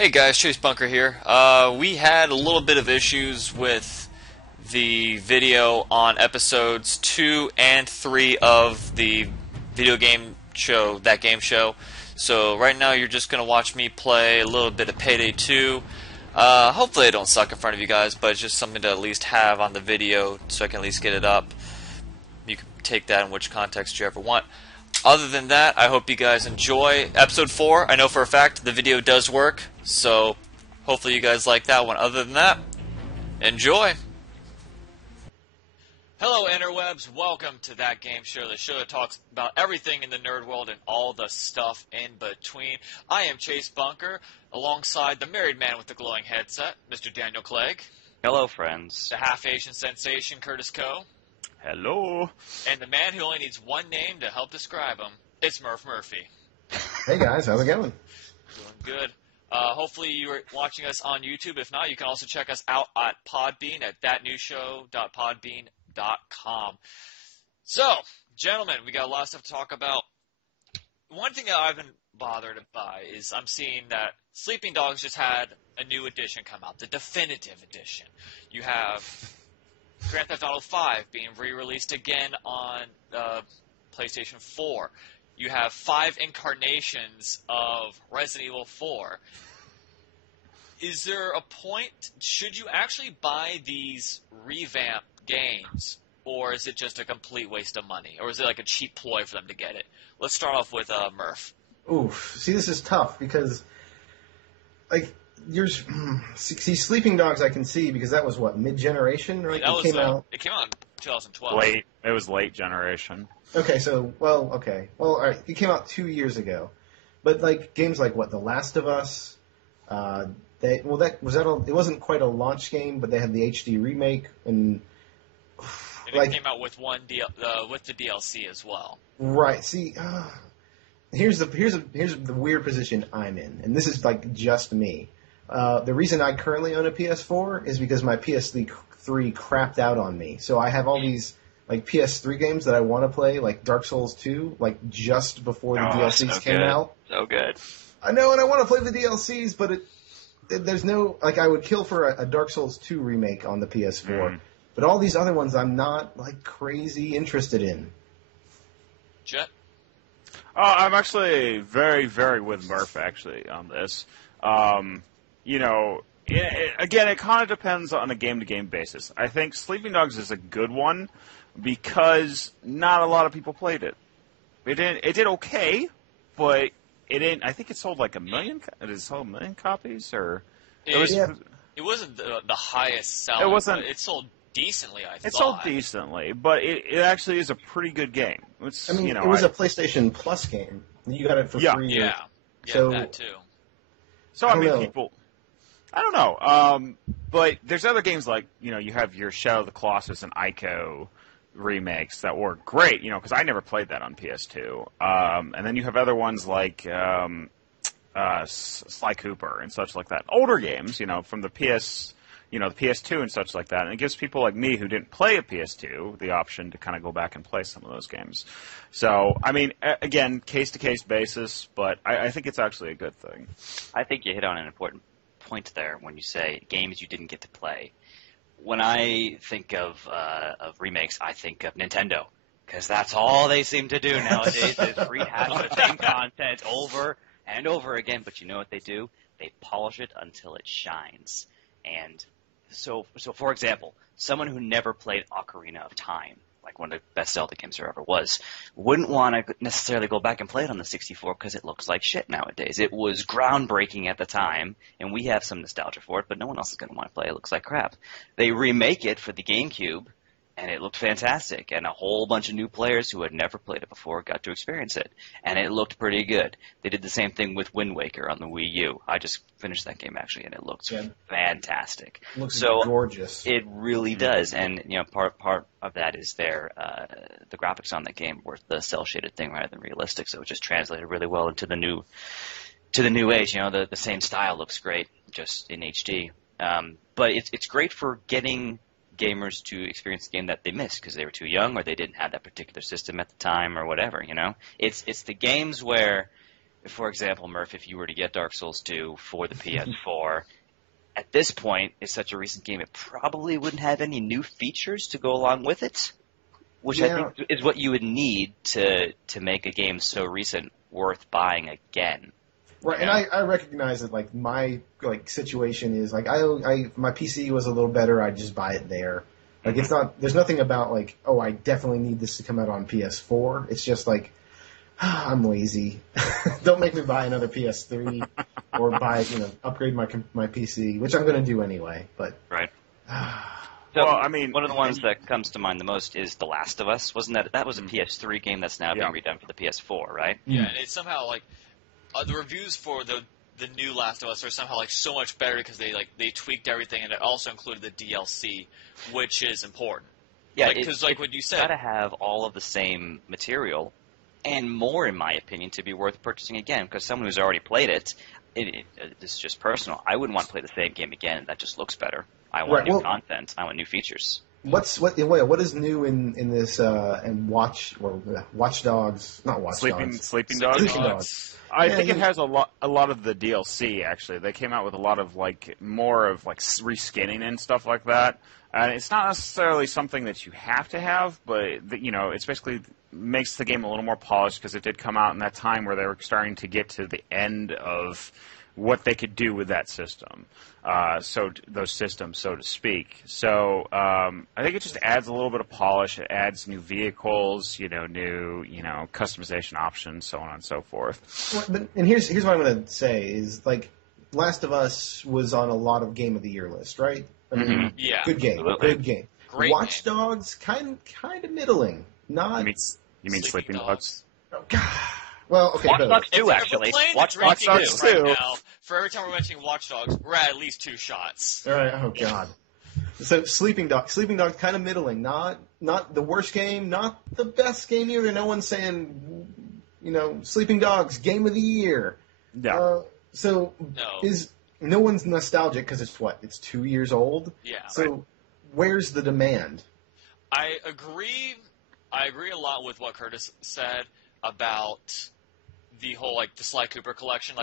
Hey guys, Chase Bunker here. We had a little bit of issues with the video on episodes 2 and 3 of the video game show, That Game Show. So right now you're just going to watch me play a little bit of Payday 2. Hopefully I don't suck in front of you guys, but it's just something to at least have on the video so I can at least get it up. You can take that in which context you ever want. Other than that, I hope you guys enjoy episode 4. I know for a fact the video does work, so hopefully you guys like that one. Other than that, enjoy! Hello interwebs, welcome to That Game Show, the show that talks about everything in the nerd world and all the stuff in between. I am Chase Bunker, alongside the married man with the glowing headset, Mr. Daniel Clegg. Hello, friends. The half-Asian sensation, Curtis Coe. Hello. And the man who only needs one name to help describe him, it's Murph Murphy. Hey guys, how's it going? Doing good. Hopefully you're watching us on YouTube. If not, you can also check us out at Podbean at thatnewshow.podbean.com. So, gentlemen, we got a lot of stuff to talk about. One thing that I've been bothered by is I'm seeing that Sleeping Dogs just had a new edition come out, the definitive edition. You have Grand Theft Auto 5 being re-released again on PlayStation 4. You have 5 incarnations of Resident Evil 4. Is there a point, should you actually buy these revamped games, or is it just a complete waste of money? Or is it like a cheap ploy for them to get it? Let's start off with Murph. Oof. See, this is tough because, like, see, Sleeping Dogs I can see because that was, what, mid-generation, right? That it came out in 2012. Late. It was late generation. Okay, so, all right, it came out 2 years ago. But, like, games like, what, The Last of Us, it wasn't quite a launch game, but they had the HD remake, and it came out with with the DLC as well. Right. See, here's the weird position I'm in, and this is like just me. The reason I currently own a PS4 is because my PS3 crapped out on me. So I have all these like PS3 games that I want to play, like Dark Souls 2, like just before the DLCs came out. So good. I know, and I want to play the DLCs, but there's no, like, I would kill for a Dark Souls 2 remake on the PS4. But all these other ones I'm not, like, crazy interested in. Jet? I'm actually very, very with Murph, actually, on this. Again, it kind of depends on a game-to-game basis. I think Sleeping Dogs is a good one because not a lot of people played it. It did okay, but it didn't. I think it sold like 1 million. It sold 1 million copies, or it wasn't the highest selling. It wasn't. It sold decently. It sold decently, but it actually is a pretty good game. It was a PlayStation Plus game. You got it for free. Yeah, so, that too. So I mean, people. I don't know. But there's other games like you have your Shadow of the Colossus and Ico remakes that were great. Because I never played that on PS2. And then you have other ones like Sly Cooper and such like that. Older games, from the the PS2 and such like that. And it gives people like me who didn't play a PS2 the option to kind of go back and play some of those games. So, I mean, again, case-to-case basis, but I think it's actually a good thing. I think you hit on an important point there when you say games you didn't get to play. When I think of remakes, I think of Nintendo, because that's all they seem to do nowadays is rehash the same content over and over again. But you know what they do? They polish it until it shines. And so for example, someone who never played Ocarina of Time, like one of the best Zelda games there ever was, wouldn't want to necessarily go back and play it on the 64 because it looks like shit nowadays. It was groundbreaking at the time, and we have some nostalgia for it, but no one else is going to want to play it. It looks like crap. They remake it for the GameCube, and it looked fantastic, and a whole bunch of new players who had never played it before got to experience it, and it looked pretty good. They did the same thing with Wind Waker on the Wii U. I just finished that game, actually, and it looks fantastic. It looks gorgeous. It really does, and part of that is the graphics on that game were the cel-shaded thing rather than realistic, so it just translated really well into the new age. The same style looks great, just in HD. But it's great for getting gamers to experience the game that they missed because they were too young or they didn't have that particular system at the time or whatever. It's the games where for example, Murph, if you were to get Dark Souls 2 for the PS4, at this point, it's such a recent game, it probably wouldn't have any new features to go along with it, which I think is what you would need to make a game so recent worth buying again. Right, and I recognize that like my situation is like I my PC was a little better. I'd just buy it there. Like it's not. There's nothing about like I definitely need this to come out on PS4. It's just like I'm lazy. Don't make me buy another PS3 or buy upgrade my PC, which I'm going to do anyway. But right. So, well, I mean, one of the ones that comes to mind the most is The Last of Us. Wasn't that was a PS3 game that's now being redone for the PS4, right? Yeah, and it's somehow like the reviews for the new Last of Us are somehow like so much better because they tweaked everything, and it also included the DLC, which is important. Yeah, because what you said, got to have all of the same material and more, in my opinion, to be worth purchasing again. Because someone who's already played it, this is just personal. I wouldn't want to play the same game again. That just looks better. I want new content. I want new features. What is new in this Watch Dogs? Not Watch Dogs. Sleeping Dogs. I think it has a lot of the DLC. Actually, they came out with a lot of more of reskinning and stuff like that. And it's not necessarily something that you have to have, but it's basically makes the game a little more polished because it did come out in that time where they were starting to get to the end of what they could do with that system, those systems, so to speak. So I think it just adds a little bit of polish. It adds new vehicles, new customization options, so on and so forth. Well, and here's what I'm going to say is Last of Us was on a lot of Game of the Year list, right? I mean, yeah, good game, good game. Great Watch game. Dogs, kind of middling. Not. You mean Sleeping Dogs? Oh, God. Well, okay. Watch Dogs 2, actually. Watch Dogs 2. Right now, for every time we're mentioning Watch Dogs, we're at least 2 shots. All right. Oh God. So Sleeping Dogs, kind of middling. Not the worst game, not the best game either. No one's saying, Sleeping Dogs Game of the Year. Yeah. No one's nostalgic because it's 2 years old. Yeah. So where's the demand? I agree a lot with what Curtis said about the whole the Sly Cooper collection.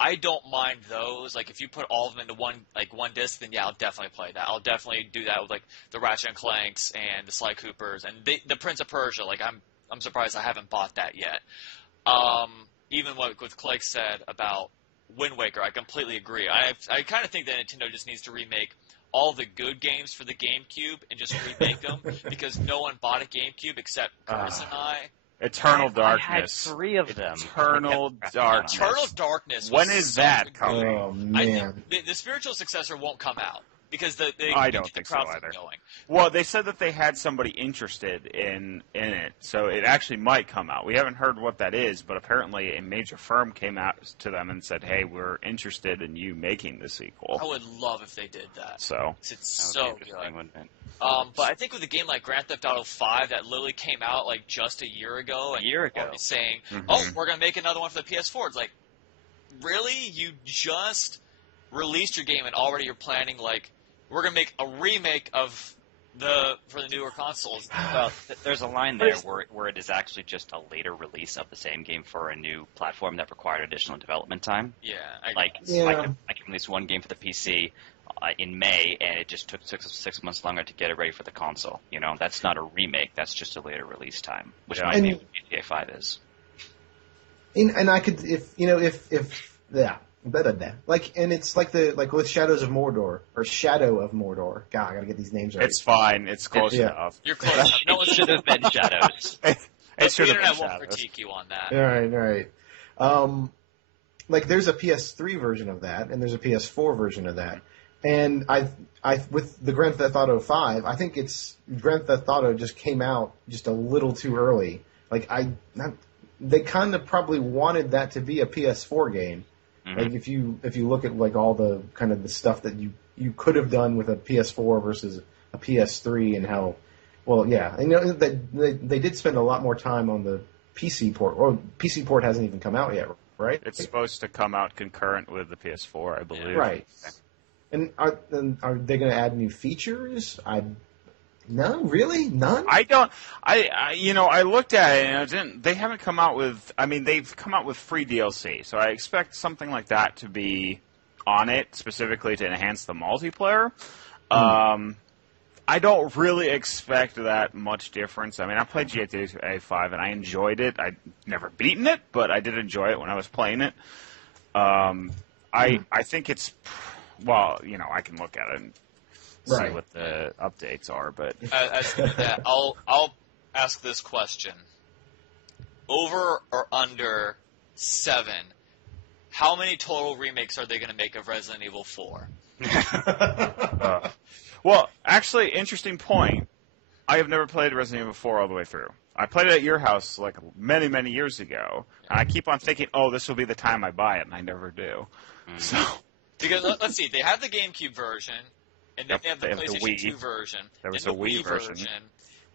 I don't mind those. If you put all of them into one disc, then yeah, I'll definitely play that. I'll definitely do that with the Ratchet and Clanks and the Sly Coopers and the Prince of Persia. I'm surprised I haven't bought that yet. Even what Clay said about Wind Waker, I completely agree. I kind of think that Nintendo just needs to remake all the good games for the GameCube and just remake them because no one bought a GameCube except Curtis and I. Eternal Darkness. I had 3 of them. Eternal Darkness. Eternal Darkness. When is that coming? Oh man! I think the spiritual successor won't come out because I don't think so either. Going. Well, they said that they had somebody interested in it, so it actually might come out. We haven't heard what that is, but apparently a major firm came out to them and said, "Hey, we're interested in you making the sequel." I would love if they did that. So it's so good. Wouldn't it? But I think with a game like Grand Theft Auto 5 that literally came out just a year ago, and saying, "Oh, we're gonna make another one for the PS4," it's really, you just released your game and already you're planning we're gonna make a remake for the newer consoles. Well, there's a line there where it is actually just a later release of the same game for a new platform that required additional development time. Yeah, I can release one game for the PC in May, and it just took 6 months longer to get it ready for the console. That's not a remake. That's just a later release time, which might be what GTA 5 is. And I could, and it's with Shadows of Mordor or Shadow of Mordor. God, I gotta get these names right. It's fine. It's close enough. You're close enough. No one should have been Shadows. It should the have been internet Shadows. won't critique you on that. All right. There's a PS3 version of that, and there's a PS4 version of that. And I with the Grand Theft Auto 5, I think Grand Theft Auto just came out just a little too early. They kind of probably wanted that to be a PS4 game. Mm-hmm. If you look at all the kind of the stuff that you could have done with a PS4 versus a PS3 and how, that they did spend a lot more time on the PC port. Or PC port hasn't even come out yet, right? It's supposed to come out concurrent with the PS4, I believe. Right. And are they going to add new features? No, really, none. I don't. I looked at it and they haven't come out with. I mean, they've come out with free DLC, so I expect something like that to be on it specifically to enhance the multiplayer. I don't really expect that much difference. I mean, I played GTA 5 and I enjoyed it. I'd never beaten it, but I did enjoy it when I was playing it. I think it's, well, I can look at it and see what the updates are, but I'll ask this question: over or under 7? How many total remakes are they going to make of Resident Evil 4? Well, actually, interesting point. I have never played Resident Evil 4 all the way through. I played it at your house like many, many years ago, and I keep on thinking, oh, this will be the time I buy it, and I never do. So, because let's see, they have the GameCube version, and then they have the PlayStation 2 version, there was and a the Wii version,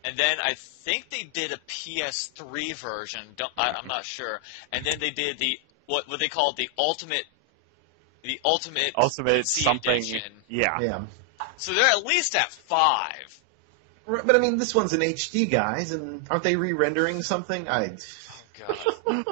and then I think they did a PS3 version. I'm not sure, and then they did what they call the ultimate something. edition. Yeah. So they're at least at 5. Right, but I mean, this one's an HD, guys, and aren't they re-rendering something? Oh God.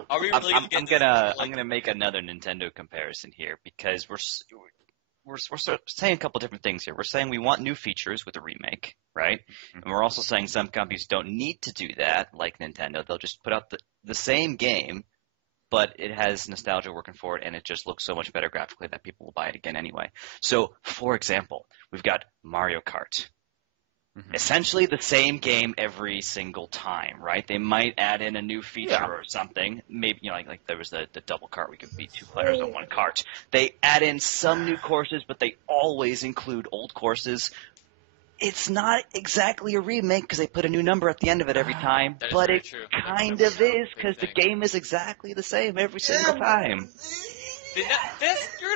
Are we really I'm gonna make another Nintendo comparison here because we're sort of saying a couple different things here. We're saying we want new features with a remake, right? And we're also saying some companies don't need to do that, like Nintendo. They'll just put out the same game, but it has nostalgia working for it, and it just looks so much better graphically that people will buy it again anyway. So, for example, we've got Mario Kart. Essentially the same game every single time, right? They might add in a new feature or something. Maybe, like there was the double cart. We could beat 2 players on 1 cart. They add in some new courses, but they always include old courses. It's not exactly a remake because they put a new number at the end of it every time, but it kind of is because the game is exactly the same every single time. You're going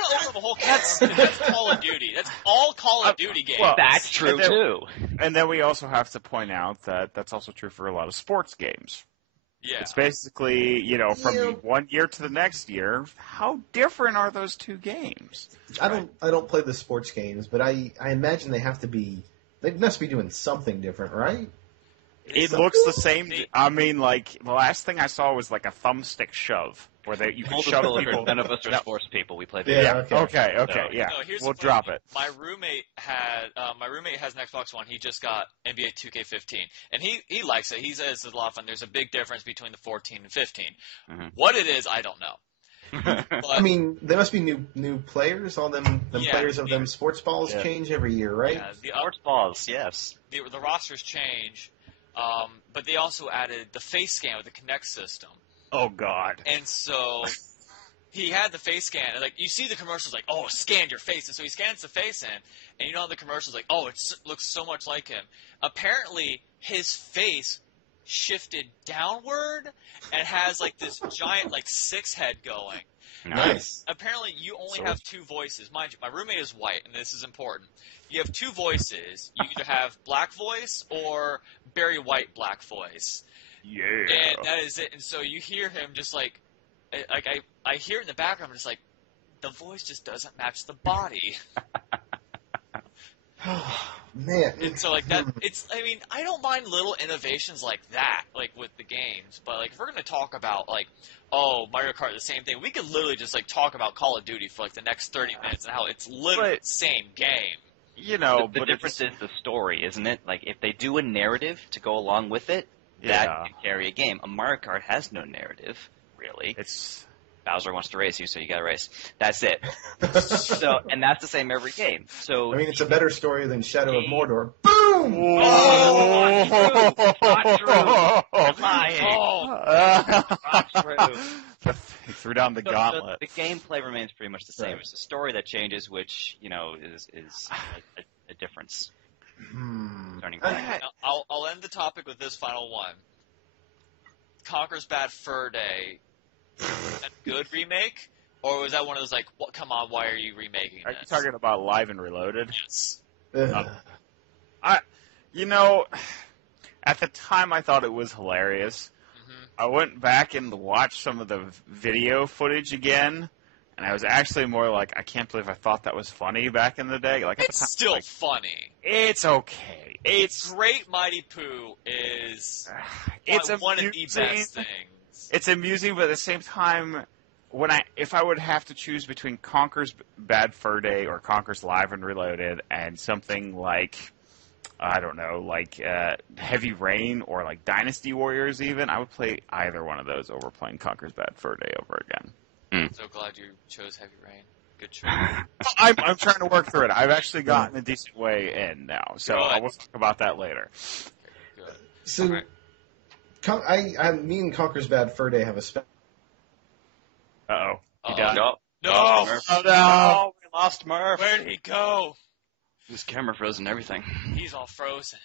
to open up a whole can. That's Call of Duty. That's all Call of Duty games. Well, that's true, too. And then we also have to point out that that's also true for a lot of sports games. Yeah. It's basically, from one year to the next year, how different are those 2 games? I don't play the sports games, but I imagine they must be doing something different, right? It looks the same. I mean, like, the last thing I saw was like a thumbstick shove, where you can shove people. None of us are sports people. We play video games. Okay, yeah. No, we'll drop it. My roommate has an Xbox One. He just got NBA 2K15, and he likes it. He says it's a lot of fun. There's a big difference between the 14 and 15. What it is, I don't know. But, I mean, there must be new players. All them players of them sports balls change every year, right? Yeah, the sports balls, yes. The rosters change, but they also added the face scan with the Kinect system. Oh, God. And so he had the face scan. And, you see the commercials like, oh, scan your face. And so he scans the face in. And the commercials like, oh, it looks so much like him. Apparently, his face shifted downward and has, this giant, 6 head going. Nice. Apparently, you only have 2 voices. Mind you, my roommate is white, and this is important. You have 2 voices. You either have black voice or Barry White black voice. Yeah. And that is it. And so you hear him just I hear it in the background, just the voice just doesn't match the body. Man. And so that, I don't mind little innovations like that, with the games. But if we're going to talk about Mario Kart, the same thing, we could literally just talk about Call of Duty for the next 30 minutes and how it's literally the same game. The difference is the story, isn't it? If they do a narrative to go along with it, that can carry a game. A Mario Kart has no narrative, really. It's Bowser wants to race you, so you got to race. That's it. And that's the same every game. So it's a better story than Shadow of Mordor. Boom! Oh, not true. Not true. Not true. He threw down the gauntlet. The gameplay remains pretty much the same. Right. It's the story that changes, which is a difference. I'll end the topic with this final one. Conker's Bad Fur Day. A good remake, or was that one of those what? Come on, why are you remaking this? Are you talking about Live and Reloaded? Yes. At the time I thought it was hilarious. I went back and watched some of the video footage again, and I was actually more I can't believe I thought that was funny back in the day. At it's the time, still funny. It's okay. It's Great Mighty Pooh is it's one of the amusing. best things. It's amusing, but at the same time, if I would have to choose between Conker's Bad Fur Day or Conker's Live and Reloaded and something like, I don't know, like Heavy Rain or like Dynasty Warriors even, I would play either one of those over playing Conker's Bad Fur Day over again. So glad you chose Heavy Rain. Good choice. I'm trying to work through it. I've actually gotten a decent way in now, so I will talk about that later. Okay, good. So, me and Conker's Bad Fur Day have a special. Uh-oh. He Uh-oh. died. No. No! Murph. Oh, no! Oh, we lost Murph. Where did he go? His camera froze and everything. He's all frozen.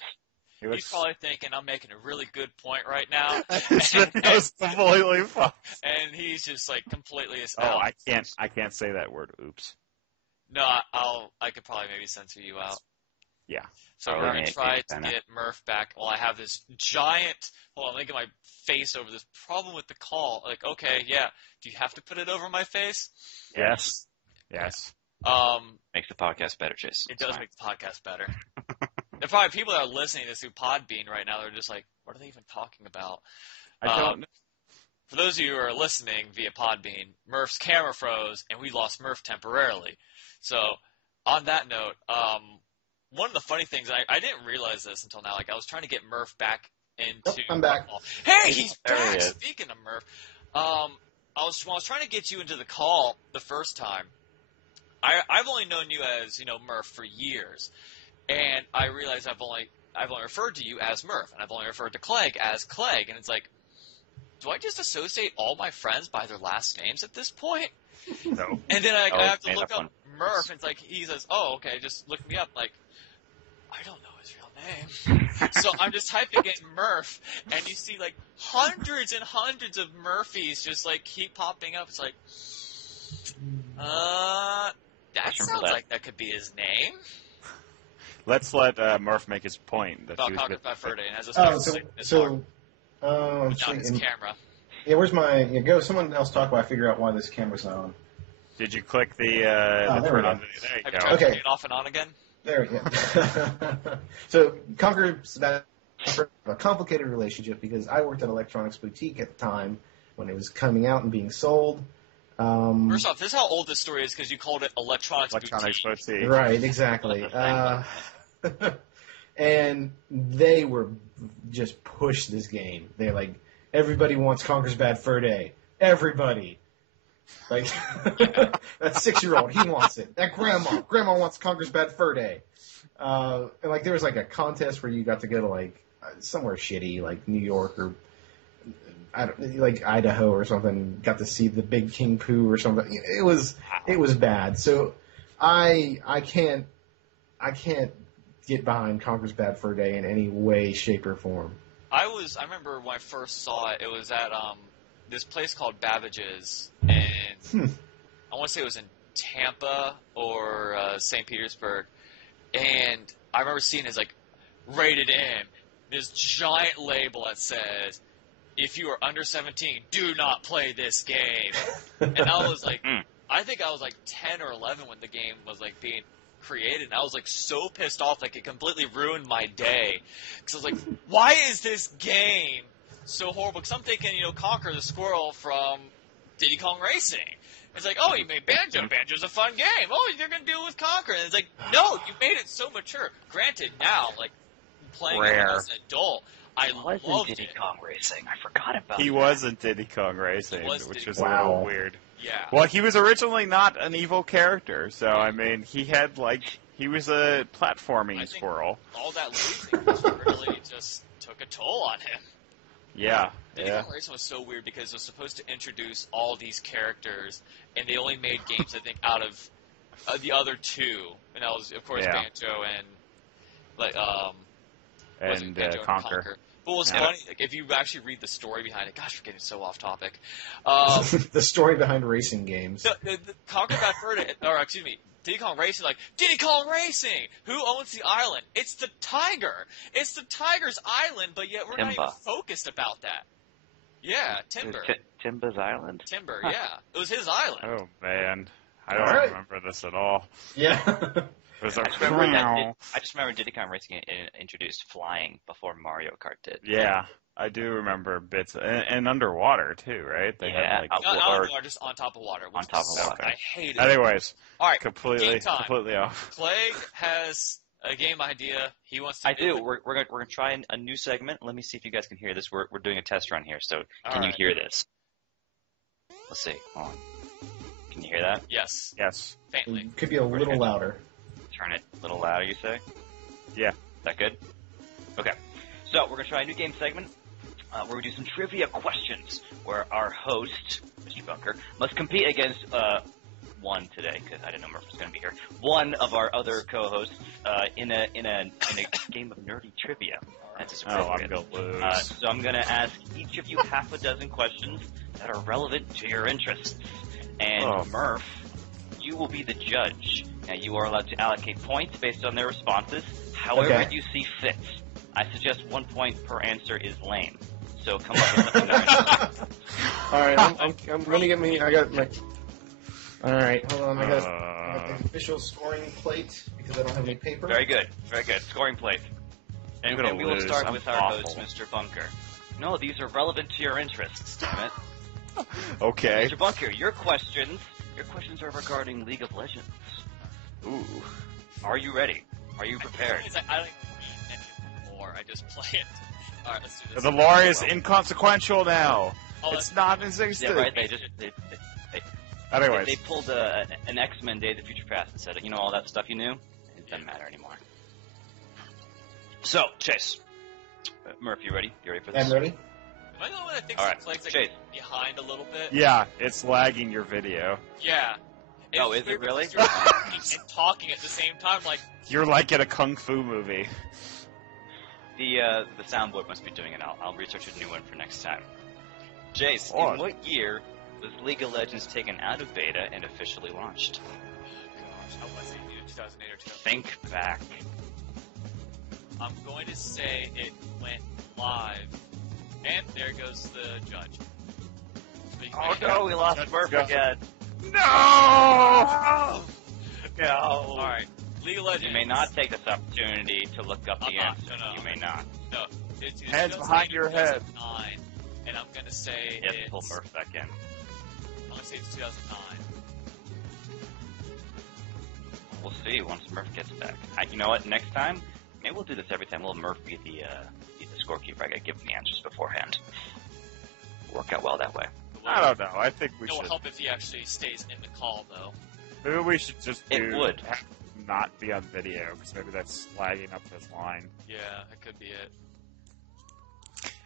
He He's looks... probably thinking I'm making a really good point right now, that was completely fun. and he's just like completely Oh, out. I can't say that word. Oops. No, I could probably maybe censor you out. Yeah. So Oh, we're gonna yeah, try yeah, to kinda. get Murph back. Well, I have this giant. Hold on, let me get my face over this problem with the call. Like, okay, yeah. Do you have to put it over my face? Yes. Yes. Makes the podcast better, Chase. It It's does fine. make the podcast better. There are probably people that are listening to this through Podbean right now. They're just like, what are they even talking about? I don't know. For those of you who are listening via Podbean, Murph's camera froze, and we lost Murph temporarily. So, on that note, one of the funny things, I didn't realize this until now, like I was trying to get Murph back into... I'm back. Hey, he's There he back! is. Speaking of Murph, I was trying to get you into the call the first time. I've only known you as, Murph for years, and I realized I've only referred to you as Murph, and I've only referred to Clegg as Clegg, and it's like, do I just associate all my friends by their last names at this point? No. And then I have to made look up up Murph, and it's like, he says, oh, okay, just look me up. Like, I don't know his real name. So I'm just typing in Murph, and you see, like, hundreds and hundreds of Murphys just, like, keep popping up. It's like, that sounds like that could be his name. Let's let Murph make his point. That About he was Conquer good. by Ferde, and has a Oh, special his heart, I'm but not his seeing- camera. Yeah, where's my? Yeah, go. Someone else talk while I figure out why this camera's not on. Did you click the there we turn go. on? There you Have you go. tried Okay. turning it off and on again? There we go. So Conker's Bad Fur Day, a complicated relationship because I worked at Electronics Boutique at the time when it was coming out and being sold. First off, this is how old this story is because you called it Electronics Electronics Boutique. Boutique. Right, exactly. And they were just pushed this game. They're like, everybody wants Conker's Bad Fur Day. Everybody. Like, that 6-year-old, he wants it. That grandma wants Conker's Bad Fur Day. And like, there was like a contest where you got to go to like somewhere shitty, like New York or like Idaho or something. Got to see the Big King Pooh or something. It was bad. So I can't get behind Conker's Bad Fur Day in any way, shape, or form. I remember when I first saw it, it was at this place called Babbage's, and I want to say it was in Tampa or St. Petersburg, and I remember seeing it as like rated M, this giant label that says, if you are under 17, do not play this game. And I was like, I think I was like 10 or 11 when the game was like being created, and I was like so pissed off, like it completely ruined my day, because I was like, why is this game so horrible? Because I'm thinking, Conquer the Squirrel from Diddy Kong Racing. It's like, oh, you made Banjo. Banjo's a fun game. Oh, you're going to do it with Conquer. And it's like, no, you made it so mature. Granted, now, like, playing it as an adult, I loved Diddy it. Kong Racing. I forgot about He that. wasn't Diddy Kong Racing, He was which Diddy was Kong. a little Wow. weird. Yeah. Well, he was originally not an evil character, so I mean, he was a platforming I think- squirrel. All that losing just really just took a toll on him. Yeah, Diddy yeah. Kong Racing was so weird because it was supposed to introduce all these characters, and they only made games, I think, out of the other two. And that was, of course, Yeah. Banjo and, like, was it And Banjo Conquer. But what's Yeah. funny, like, if you actually read the story behind it, gosh, we're getting so off topic. The story behind racing games. The Conquer Bad Fur Day, or excuse me, Diddy Kong Racing, like, Diddy Kong Racing! Who owns the island? It's the tiger! It's the tiger's island, but yet we're not even Timba. focused about that. Yeah, Timber. Timba's Island? Timber, Huh. yeah. It was his island. Oh man, I don't Alright. remember this at all. Yeah. It was I like, just remember I just remember Diddy Kong Racing introduced flying before Mario Kart did. yeah, I do remember bits, and underwater too, right? They Yeah, had Not like, water, just on top of water. On top of water. I hate it. anyways, All right, completely game time. off. Plague has a game idea. He wants to. I do. We're gonna try a new segment. Let me see if you guys can hear this. We're doing a test run here, so can you hear this? Let's see. Hold on. Can you hear that? Yes, Yes. faintly. Could be a little louder. Turn it a little louder, you say? Yeah. Is that good? Okay. So we're gonna try a new game segment where we do some trivia questions, where our host, Mr. Bunker, must compete against one today because I didn't know Murph was gonna be here. One of our other co-hosts in a game of nerdy trivia. That's Oh, I'm appropriate. gonna lose. So I'm gonna ask each of you half a dozen questions that are relevant to your interests, and Murph, you will be the judge. Now, you are allowed to allocate points based on their responses, however you see fit. I suggest 1 point per answer is lame. So come up with something that All right, I'm going to get me. I got my. All right, hold on. I got the official scoring plate because I don't have any paper. Very good. Very good. Scoring plate. And I'm gonna we will lose. start I'm with our awful. host, Mr. Bunker. No, these are relevant to your interests, damn it. Okay. Mr. Bunker, your questions are regarding League of Legends. Ooh. Are you ready? Are you prepared? I don't even read any more. I just play it. All right, let's do this. The lore is inconsequential now. Oh, It's not existent. Yeah, right. They Anyways, pulled an X-Men Day of the Future Past and said, you know, all that stuff you knew, it doesn't matter anymore. So, Chase, Murph, you ready? You ready for this? I'm ready. Am I the only one that thinks All right, Plague's like Chase. behind a little bit? yeah, it's lagging your video. Yeah. Oh, It's is it weird really? because you're talking and talking at the same time, like. You're like in a kung fu movie. The soundboard must be doing it. I'll research a new one for next time. Jace, Odd. in what year was League of Legends taken out of beta and officially launched? Gosh, I want to say either 2008 or 2009. Think back. I'm going to say it went live, and there goes the judge. Oh no, we lost Let's Murph go. again. No! No. All right, League of Legends. You may not take this opportunity to look up the I'm not. answer. No. You may not. No, it's Hands 2008 behind or your head. 2009, and I'm going to say You have to it's. pull Murph back in. I'm going to say it's 2009. We'll see once Murph gets back. You know what? Next time, maybe we'll do this every time. We'll Murph be the scorekeeper. I gotta give him the answers beforehand. Work out well that way. I don't know. I think we It will should. help if he actually stays in the call, though. Maybe we should just It do would. not be on video because maybe that's lagging up this line. Yeah, that could be it.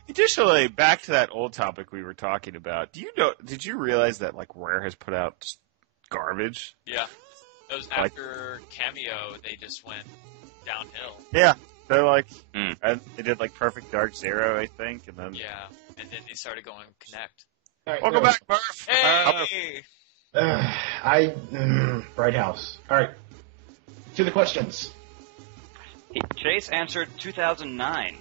Additionally, back to that old topic we were talking about. Did you realize that like Rare has put out just garbage? Yeah. It was after Cameo, they just went downhill. Yeah, they're like, Mm. and they did like Perfect Dark Zero, I think, and then Yeah, and then they started going Connect. All right, welcome no. back, Murph. Hey! Bright House. All right. To the questions. Chase answered 2009,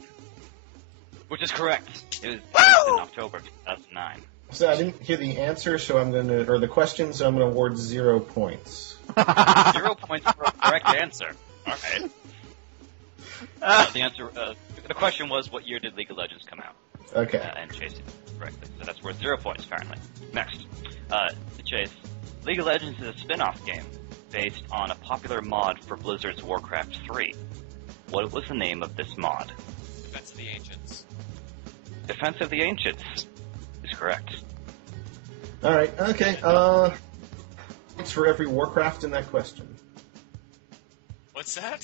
which is correct. It was released in October 2009. So I didn't hear the answer, so I'm going to, or the question, so I'm going to award 0 points. 0 points for a correct answer. All right. The answer, the question was, what year did League of Legends come out? Okay. And Chase it correctly. So that's worth 0 points, apparently. Next. Chase. League of Legends is a spin-off game based on a popular mod for Blizzard's Warcraft 3. What was the name of this mod? Defense of the Ancients. Defense of the Ancients is correct. All right. Okay. Thanks for every Warcraft in that question. What's that?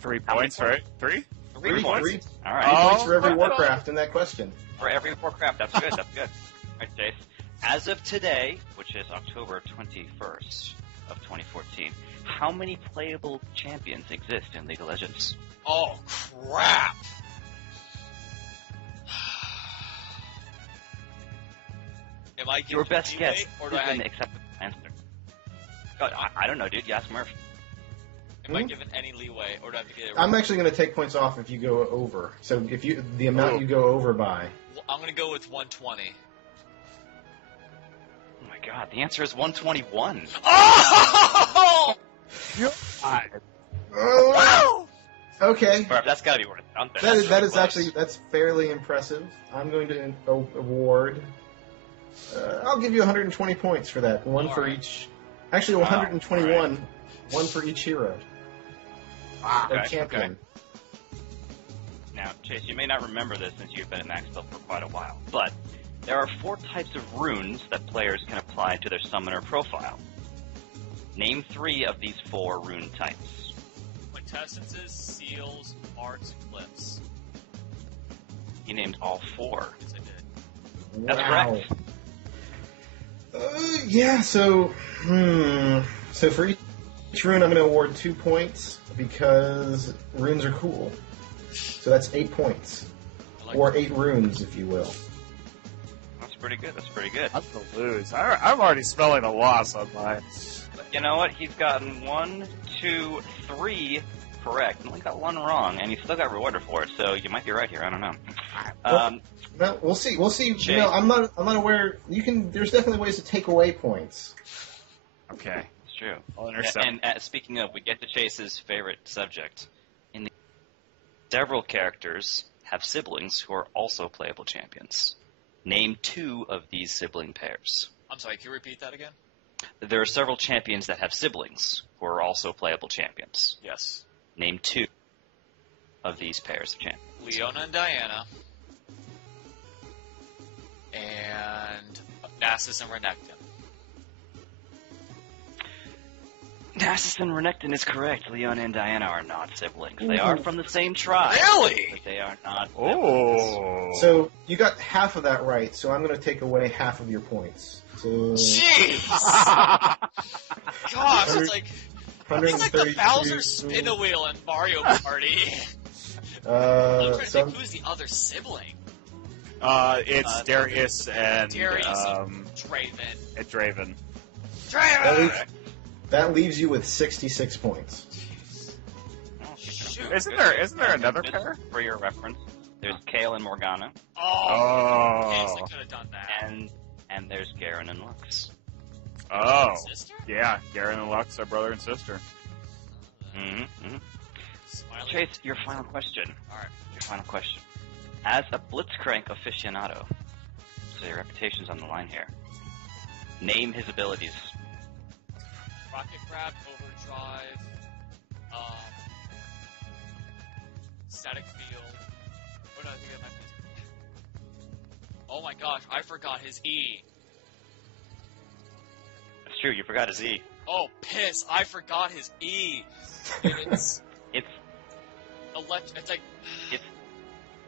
3 points, right? 3? 3 points. Three All right. Oh. points for every right. Warcraft in that question. For every Warcraft. That's good. That's good. All right, Chase. As of today, which is October 21st of 2014, how many playable champions exist in League of Legends? Oh, crap! Am I Your giving best leeway, guess or is do an acceptable answer. God, I don't know, dude. You ask Murph. am I given any leeway, or do I have to get it I'm right? actually going to take points off if you go over. So if you the amount you go over by. I'm going to go with 120. Oh my God, the answer is 121. Oh! Oh, okay. Or that's got to be worth something. That is actually that's fairly impressive. I'm going to award. I'll give you 120 points for that. One All for right. each. Actually, 121. One for each hero. Or Okay, champion. okay. Now, Chase, you may not remember this since you've been in Max Build for quite a while, but there are 4 types of runes that players can apply to their summoner profile. Name 3 of these 4 rune types. Quintessences, seals, arts, and glyphs. You named all 4. Yes, I did. That's Wow. correct. Yeah. So for each rune, I'm going to award 2 points because runes are cool. So that's 8 points, I like or 8 runes, if you will. That's pretty good. That's pretty good. I'm going to lose. I'm already smelling a loss on mine. But you know what? He's gotten 1, 2, 3 correct. Only got 1 wrong, and he still got rewarded for it. So you might be right here. I don't know. No, we'll see. We'll see. Jay. No, I'm not aware. You can. There's definitely ways to take away points. Okay. It's true. I'll intercept. And speaking of, we get to Chase's favorite subject. Several characters have siblings who are also playable champions. Name 2 of these sibling pairs. I'm sorry, can you repeat that again? There are several champions that have siblings who are also playable champions. Yes. Name 2 of these pairs of champions. Leona and Diana. And Nasus and Renekton. Nasus and Renekton is correct. Leona and Diana are not siblings. They are from the same tribe. Really? But they are not siblings. Oh. So you got half of that right. So I'm going to take away half of your points. So Jeez! Gosh, it's like the Bowser spin a wheel in Mario Party. I'm trying to think who's the other sibling. It's Darius and Darius Draven. and Draven. Draven! That leaves you with 66 points. Shoot. Isn't there another Just pair? For your reference, there's Kale and Morgana, Oh, yes, I Oh. could have done that. and there's Garen and Lux. Oh. Sister? Yeah, Garen and Lux are brother and sister. Mm-hmm. Smiley. Chase, your final question. Alright. Your final question. As a Blitzcrank aficionado, so your reputation's on the line here, name his abilities. Rocket Grab, Overdrive, Static Field. Oh no, I think I might be. Oh my gosh, I forgot his E. That's true, you forgot his E. Oh, piss! I forgot his E. It's It's It's like It's-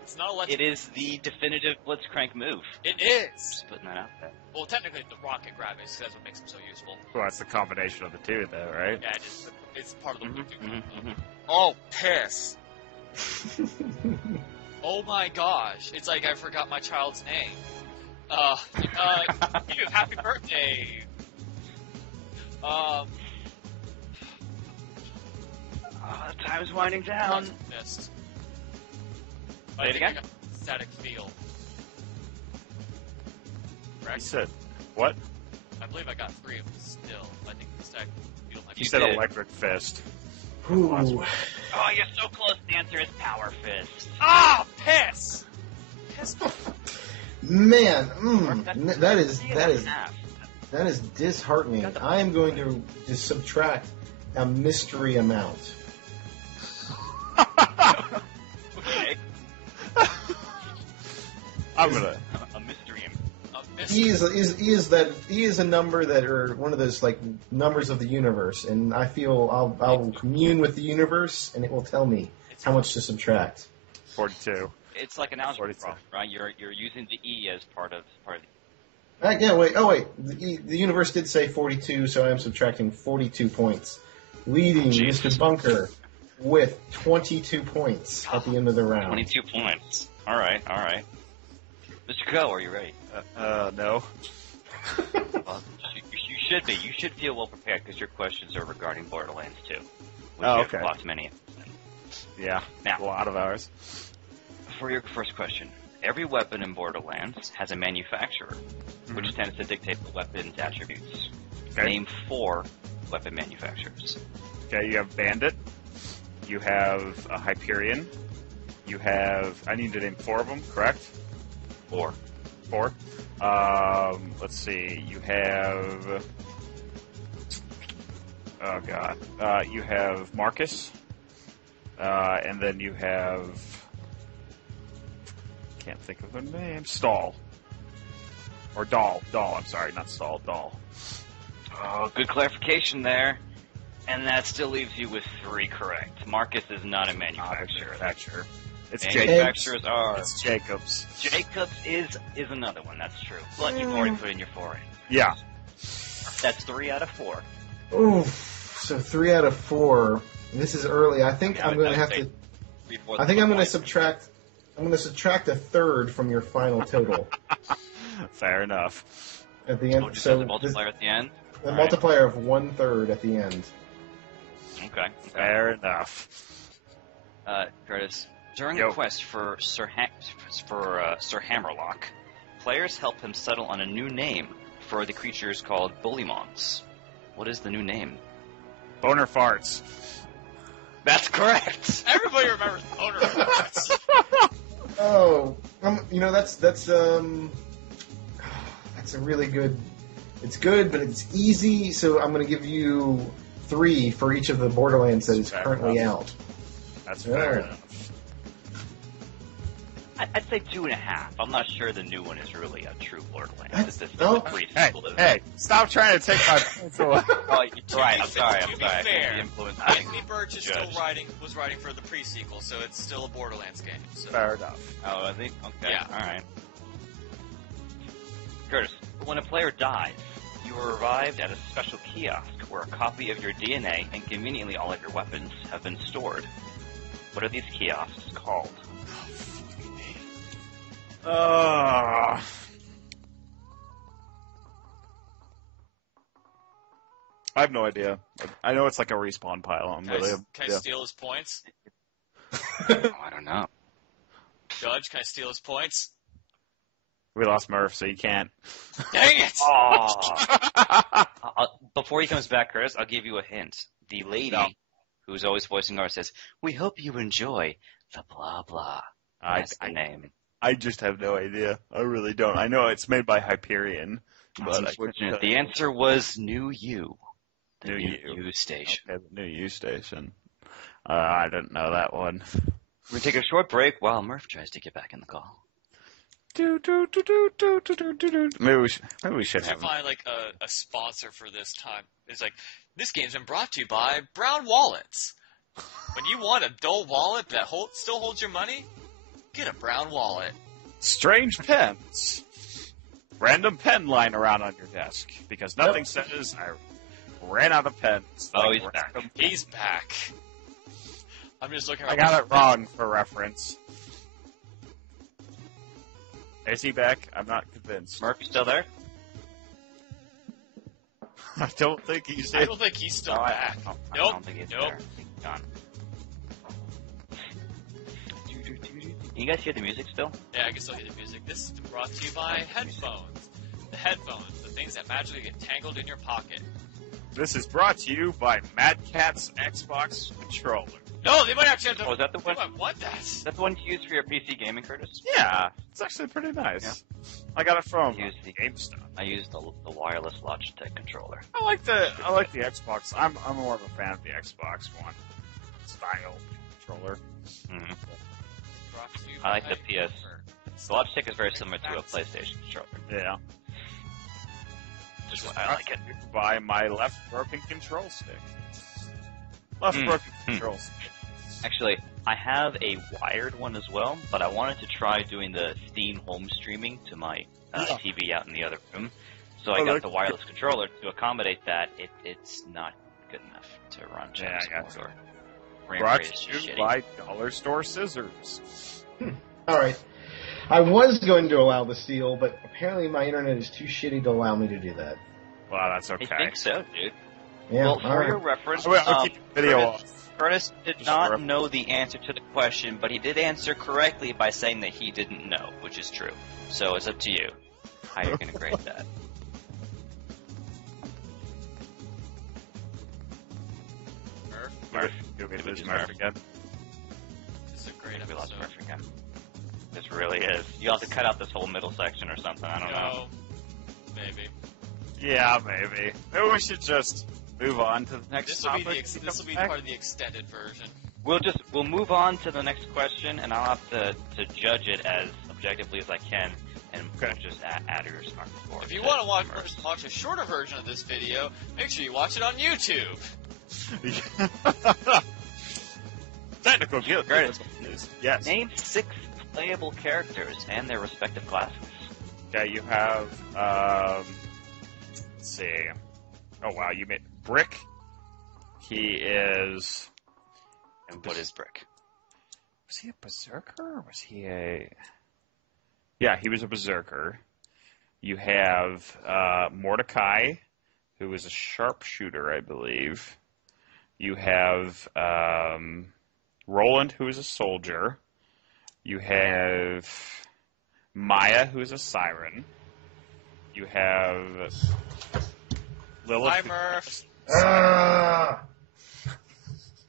it's not electric. It is the definitive Blitzcrank move. It is. Just putting that out there. Well, technically, the Rocket Grab is that's what makes him so useful. Well, it's the combination of the two, though, right? Yeah, it's part of the. Mm-hmm. Oh, piss! Oh my gosh! It's like I forgot my child's name. You happy birthday. Time's winding down. Missed. Say it again? I got Static Field. You Correct? said what? I believe I got 3 of them still. I think the Static Field might be. You said did. electric fist. Ooh. Oh, you're so close. The answer is Power Fist. Ah, piss! Piss. Man, That's that is 3.5. that is disheartening. I am going to just subtract a mystery amount. Okay. I'm gonna. A mystery. He is a number that are one of those like numbers of the universe, and I feel I'll commune with the universe, and it will tell me how much to subtract. 42. It's like an algebra 42. problem, right? You're using the E as part of Yeah, wait. Oh, wait. The universe did say 42, so I am subtracting 42 points, leading Mr. Bunker with 22 points at the end of the round. 22 points. All right. Mr. Go, are you ready? No. Well, you should be. You should feel well prepared because your questions are regarding Borderlands 2. Which Oh, you have okay. lots many. Yeah. Now. A lot of hours. For your first question, every weapon in Borderlands has a manufacturer, which tends to dictate the weapon's attributes. Okay. Name 4 weapon manufacturers. Okay, you have Bandit. You have a Hyperion. You have... I need to name 4 of them, correct? 4. 4. Let's see. You have... Oh, God. You have Marcus. And then you have... Can't think of the name. Stall. Or Dahl. Dahl, I'm sorry. Not Stall. Dahl. Oh, good clarification there. And that still leaves you with 3 correct. Marcus is not a manufacturer. It's Manufacturers are... It's Jacobs. Jacobs is another one, that's true. But you've already put in your 4 in. Yeah. That's 3 out of 4. Oof. So 3 out of 4. This is early. I think I'm going to have to... I think I'm going to subtract... I'm going to subtract a third from your final total. Fair enough. At the end, So the multiplier at the end? The multiplier of 1/3 at the end. Okay. Fair enough. Curtis, during a quest for Sir Hammerlock, players help him settle on a new name for the creatures called Bullymons. What is the new name? Boner farts. That's correct. Everybody remembers boner farts. Oh, that's a really good. It's good, but it's easy. So I'm going to give you 3 for each of the Borderlands that is currently out. That's fair enough. I'd say 2.5. I'm not sure the new one is really a true Borderlands. Hey, stop trying to take my points away. Oh, you're right. I'm sorry. To be fair, I Anthony Birch is still was writing for the pre-sequel, so it's still a Borderlands game. So. Fair enough. Oh, I think? Okay. Yeah. All right. Curtis, when a player dies, you are revived at a special kiosk where a copy of your DNA and conveniently all of your weapons have been stored. What are these kiosks called? I have no idea. I know it's like a respawn pylon. Can I steal his points? I don't know. Judge, can I steal his points? We lost Murph, so you can't. Dang it! Before he comes back, Curtis, I'll give you a hint. The lady who's always voicing ours says, "We hope you enjoy the blah blah." That's the name. I just have no idea. I really don't. I know it's made by Hyperion. That's unfortunate. The answer was New U. New U station. Okay, the New U station. I didn't know that one. We take a short break while Murph tries to get back in the call. Maybe we should have find like a sponsor for this time. It's like, this game's been brought to you by Brown Wallets. When you want a dull wallet that still holds your money, get a Brown Wallet. Strange pens. Random pen lying around on your desk because nothing says I ran out of pens. Oh, he's back. He's back. I'm just looking. I got it wrong for reference. Is he back? I'm not convinced. Murph still there? I don't think he's in. I don't think he's still back. I Nope. don't think he's Nope. there. He's gone. Can you guys hear the music still? Yeah, I can still hear the music. This is brought to you by headphones. The headphones, the things that magically get tangled in your pocket. This is brought to you by Mad Cat's Xbox controller. No, they might actually have to. Oh, is that the one? They might want that. Is that the one you use for your PC gaming, Curtis? Yeah, it's actually pretty nice. Yeah. I got it from GameStop. I use the wireless Logitech controller. I like the Xbox. I'm more of a fan of the Xbox One style controller. Mm-hmm. Brought to you I like by the PS. The Logitech is very similar to a PlayStation controller. Yeah. Just I like it. By my left broken control stick. Left broken control stick. Actually, I have a wired one as well, but I wanted to try doing the Steam home streaming to my TV out in the other room. So I got the wireless controller to accommodate that. It's not good enough to run James or Brought to you by Dollar Store Scissors. All right. I was going to allow the steal, but apparently my internet is too shitty to allow me to do that. Well, that's okay. I think so, dude. Yeah, well, for your reference, I'll keep the video off. Curtis did not know the answer to the question, but he did answer correctly by saying that he didn't know, which is true. So it's up to you how you're going to grade that. Murph. It was Murph again. This is a great We episode. lost Murph again. This really is. You'll have to cut out this whole middle section or something. I don't know. Maybe. Yeah, maybe. Maybe we should just move on to the next This will topic. this will be part of the extended version. We'll move on to the next question, and I'll have to judge it as objectively as I can, and we'll just add your smart score. If you want to watch a shorter version of this video, make sure you watch it on YouTube. Technical guild. Curtis, Yes. name 6 playable characters and their respective classes. Okay, you have, let's see. Oh, wow, you made Brick. He is... And what is Brick? Was he a berserker, or was he a... Yeah, he was a berserker. You have, Mordecai, who is a sharpshooter, I believe. You have, Roland, who is a soldier. You have Maya, who is a siren. You have Lilith. Hi, Murph.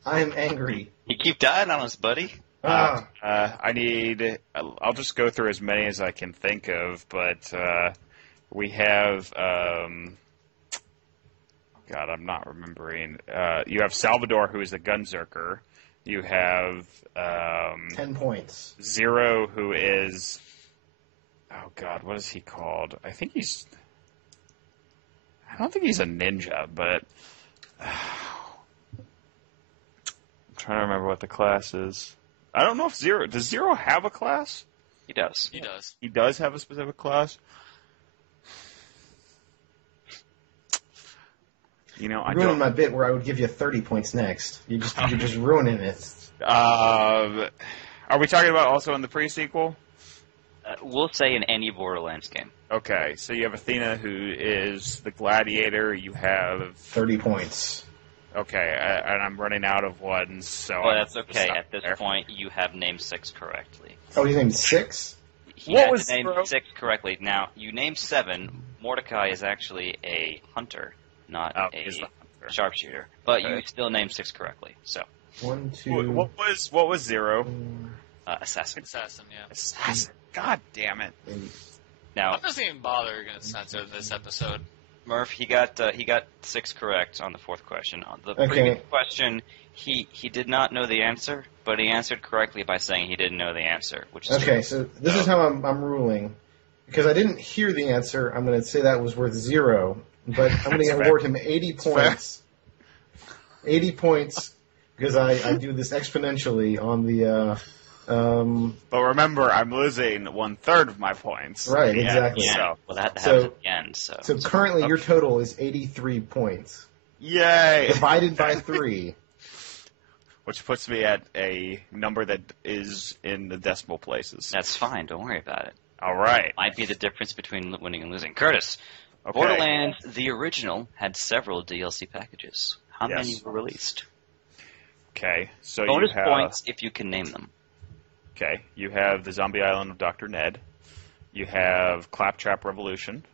I am angry. You keep dying on us, buddy. I'll just go through as many as I can think of, but we have, God, I'm not remembering. You have Salvador, who is a gunzerker. You have 10 points. Zero, who is, oh God, what is he called? I don't think he's a ninja, but I'm trying to remember what the class is. I don't know if does Zero have a class? He does. He does. He does have a specific class. You know, You're ruining my bit where I would give you 30 points next. You're just ruining it. Are we talking about also in the pre-sequel? We'll say in any Borderlands game. Okay, so you have Athena, who is the gladiator. You have 30 points. Okay, and I'm running out of ones, so... Well, that's okay. At this point, you have named 6 correctly. Oh, you named 6? He had to name 6 correctly. Now, you named 7. Mordecai is actually a hunter, not a sharpshooter. But you still named 6 correctly, so... 1, 2... What was Zero? Assassin. Assassin, yeah. Assassin. God damn it. Now, I'm not even bothering to censor this episode. Murph, he got 6 correct on the 4th question. On the Okay. previous question, he did not know the answer, but he answered correctly by saying he didn't know the answer, which is Okay, true. so this is how I'm ruling. Because I didn't hear the answer, I'm going to say that was worth 0. But I'm going to award him 80 points. 80 points, because I do this exponentially on the... But remember, I'm losing 1/3 of my points. Right, exactly. Yeah. So, Well, that happens at the end. So currently your total is 83 points. yay! Divided by 3. Which puts me at a number that is in the decimal places. that's fine. Don't worry about it. All right. Might be the difference between winning and losing. Curtis, Okay. Borderlands, the original, had several DLC packages. How Yes. many were released? Okay. So Bonus you have points if you can name them. Okay. You have the Zombie Island of Dr. Ned. You have Claptrap Revolution.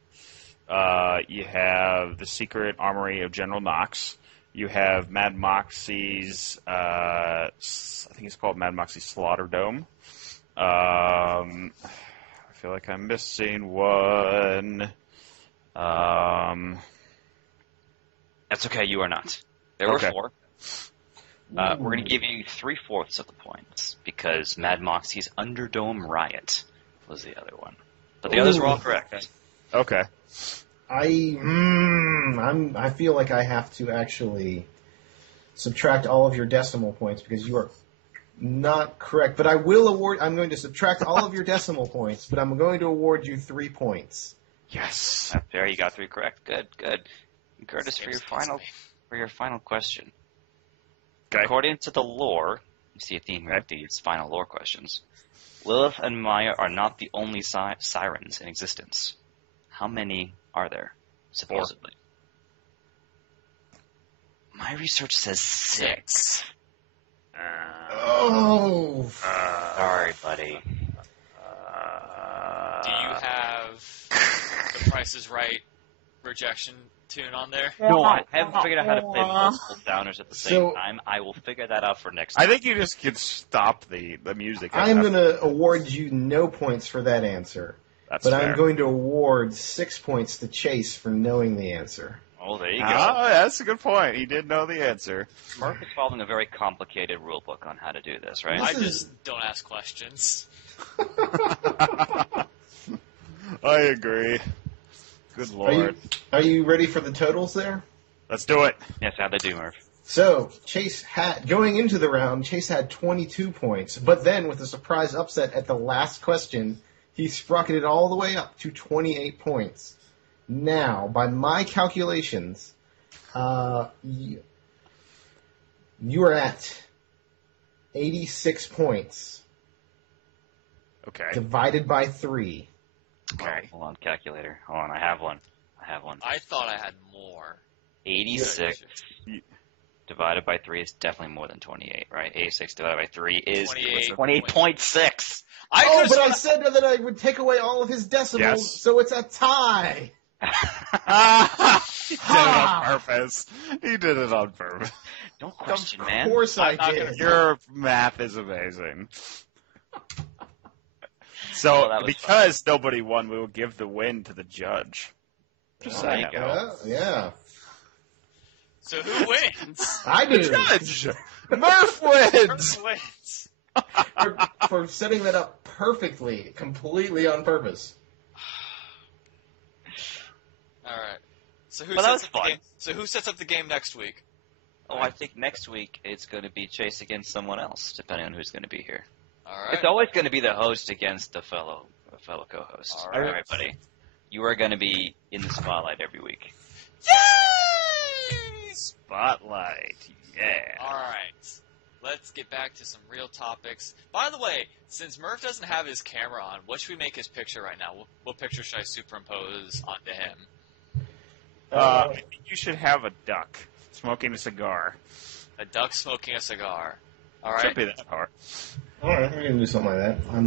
You have the Secret Armory of General Knox. You have Mad Moxie's, I think it's called Mad Moxie's Slaughter Dome. I feel like I'm missing one. That's okay, you are not. There were Okay. 4. We're going to give you 3/4 of the points because Mad Moxie's Underdome Riot was the other one. But the others were all correct. Okay. I feel like I have to actually subtract all of your decimal points because you are not correct. But I'm going to subtract all of your decimal points, but I'm going to award you 3 points. Yes. There, you got 3 correct. Good. Curtis, for your final question. Okay. According to the lore, you see a theme here with these final lore questions. Lilith and Maya are not the only sirens in existence. How many are there, supposedly? My research says 6. Oh. Sorry, buddy. Do you have The Price is Right rejection tune on there? No, I haven't figured out how to play multiple downers at the same time. I will figure that out for next time. I think you just could stop the music. I'm going to award you no points for that answer. That's but fair. I'm going to award 6 points to Chase for knowing the answer. Oh, there you go. Oh, that's a good point. He did know the answer. Mark is following a very complicated rule book on how to do this, right? I just don't ask questions. I agree. Good lord. Are you ready for the totals there? Let's do it. Yes, how they do, Murph. So, going into the round, Chase had 22 points, but then with a surprise upset at the last question, he sprocketed all the way up to 28 points. Now, by my calculations, you are at 86 points. Okay. Divided by 3. Okay. Hold on, calculator. Hold on, I have one. I thought I had more. 86 divided by 3 is definitely more than 28, right? 86 divided by 3 is 28.6. But I said that I would take away all of his decimals, so it's a tie. He did it on purpose. He did it on purpose. Don't question, man. Of course I did. Your math is amazing. So, because nobody won, we will give the win to the judge. Just saying. Yeah. So who wins? I do. Judge! Murph wins! Murph wins. for setting that up perfectly, completely on purpose. All right. So who sets up the game next week? Oh, I think next week it's going to be Chase against someone else, depending on who's going to be here. All right. It's always going to be the host against a fellow co-host. All right, everybody. You are going to be in the spotlight every week. Yay! Spotlight. Yeah. All right. Let's get back to some real topics. By the way, since Murph doesn't have his camera on, what should we make his picture right now? What picture should I superimpose onto him? I think you should have a duck smoking a cigar. A duck smoking a cigar. All right. Should be that hard. All right, we're gonna do something like that. I'm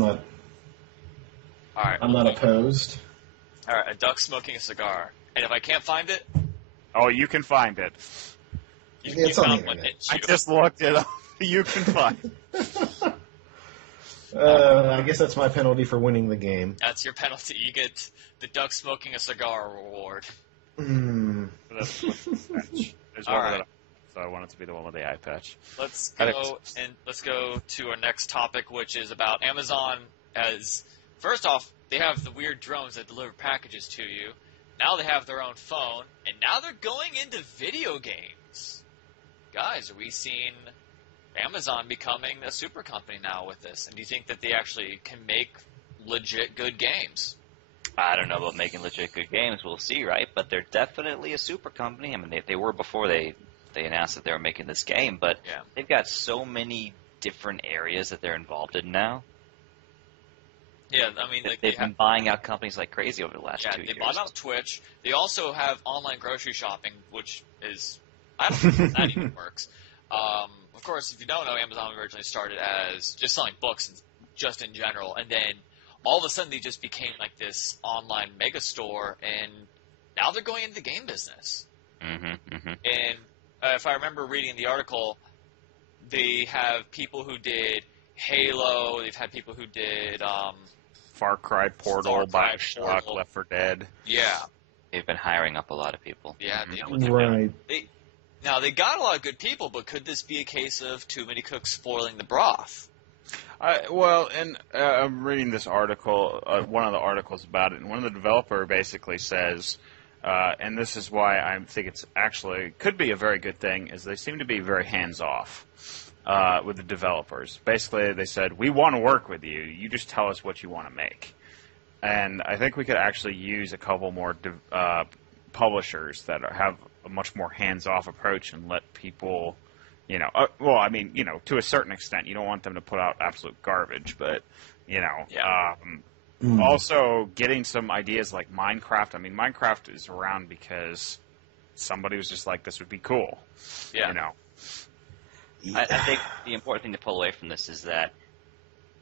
not opposed. All right, a duck smoking a cigar. And if I can't find it, oh, you can find it. you found one, didn't you? I just looked it up. You can find it. I guess that's my penalty for winning the game. That's your penalty. You get the duck smoking a cigar reward. There's All one right. that so I want it to be the one with the eye patch. Let's go to our next topic, which is about Amazon. As first off, they have the weird drones that deliver packages to you. Now they have their own phone, and now they're going into video games. Guys, are we seeing Amazon becoming a super company now with this? And do you think that they actually can make legit good games? I don't know about making legit good games. We'll see, right? But they're definitely a super company. I mean, they were before they announced that they were making this game, but they've got so many different areas that they're involved in now. Yeah, I mean, like they've been buying out companies like crazy over the last 2 years. They bought out Twitch. They also have online grocery shopping, which is, I don't know if that even works. Of course, if you don't know, Amazon originally started as just selling books just in general, and then all of a sudden they just became like this online mega store, and now they're going into the game business. And if I remember reading the article, they have people who did Halo, they've had people who did Far Cry Portal, Bioshock, Left 4 Dead. Yeah. They've been hiring up a lot of people. Yeah, right. Now, they got a lot of good people, but could this be a case of too many cooks spoiling the broth? I'm reading this article, one of the articles about it, and one of the developer basically says, and this is why I think it's actually could be a very good thing, is they seem to be very hands-off with the developers. Basically, they said, we want to work with you. You just tell us what you want to make. And I think we could actually use a couple more publishers that have a much more hands-off approach and let people, to a certain extent, you don't want them to put out absolute garbage, but, also getting some ideas like Minecraft. I mean, Minecraft is around because somebody was just like, this would be cool, I think the important thing to pull away from this is that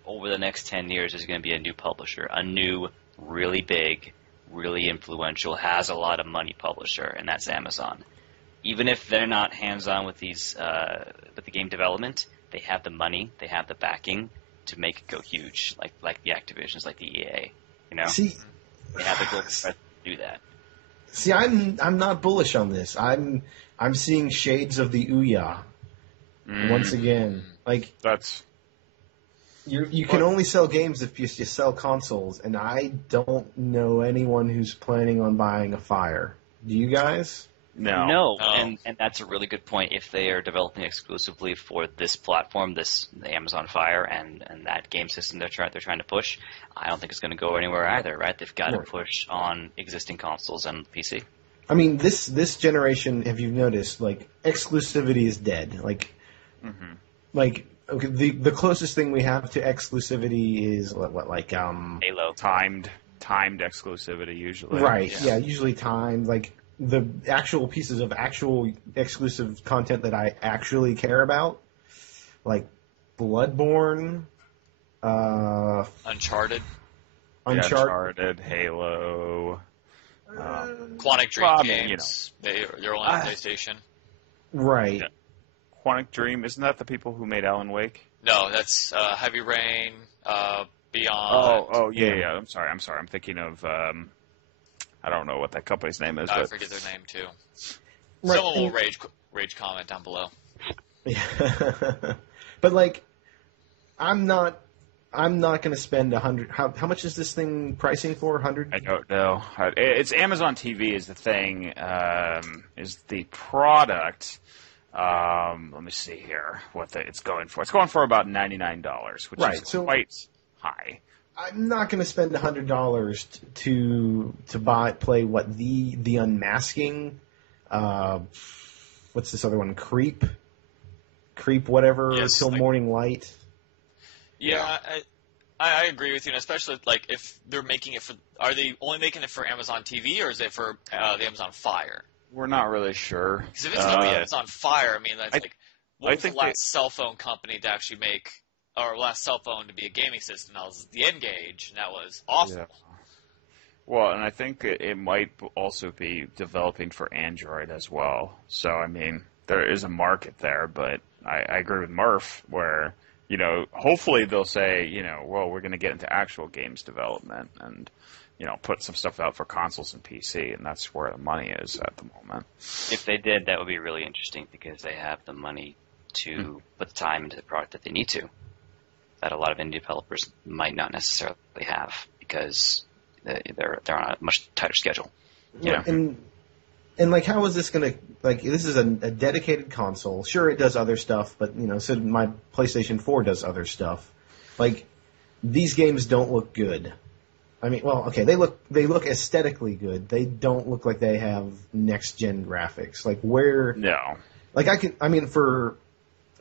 over the next 10 years, there's going to be a new publisher, a new, really big, really influential, has a lot of money publisher, and that's Amazon. Even if they're not hands-on with with the game development, they have the money, they have the backing to make it go huge, like the Activisions, like the EA. You know, See, they have the global breadth to do that. see, I'm not bullish on this. I'm seeing shades of the Ouya once again. Like That's you can only sell games if you sell consoles, and I don't know anyone who's planning on buying a Fire. Do you guys? No, and that's a really good point. If they are developing exclusively for this platform, the Amazon Fire, and that game system they're trying to push, I don't think it's going to go anywhere either. Right? They've got to push on existing consoles and PC. I mean, this generation, if you've noticed, like exclusivity is dead. Like, okay, the closest thing we have to exclusivity is like Halo, timed exclusivity usually. right? Yeah, usually timed. Like the actual pieces of actual exclusive content that I actually care about, like Bloodborne, Uncharted, Halo. Quantic Dream well, I mean, games. They're only on PlayStation. right? Yeah. Quantic Dream, isn't that the people who made Alan Wake? No, that's Heavy Rain, Beyond. Oh, yeah. I'm sorry. I'm thinking of I don't know what that company's name is. I but forget their name too. Right, Someone will rage comment down below. Yeah. But like, I'm not going to spend $100. How much is this thing pricing for? $100? I don't know. It's Amazon TV is the thing. Is the product. Let me see here what it's going for. It's going for about $99, which is quite high. I'm not going to spend $100 to play what the Unmasking. What's this other one? Creep, whatever. Yes, Till Morning Light. Yeah, I agree with you, and especially like if they're making it for. Are they only making it for Amazon TV, or is it for the Amazon Fire? We're not really sure. Because if it's going to be Amazon Fire, I mean, that's like what was the think last cell phone company to actually make, or last cell phone to be a gaming system? That was the N-Gage, and that was awful. Yeah. Well, and I think it might also be developing for Android as well. So, I mean, there is a market there, but I agree with Murph where, hopefully they'll say, well, we're going to get into actual games development and, put some stuff out for consoles and PC, and that's where the money is at the moment. If they did, that would be really interesting because they have the money to put the time into the product that they need to, that a lot of indie developers might not necessarily have because they're on a much tighter schedule. And like, how is this going to, like, this is a dedicated console. Sure, it does other stuff, but, so my PlayStation 4 does other stuff. Like, these games don't look good. I mean, well, okay, they look aesthetically good. They don't look like they have next-gen graphics. Like, where... No. Like, for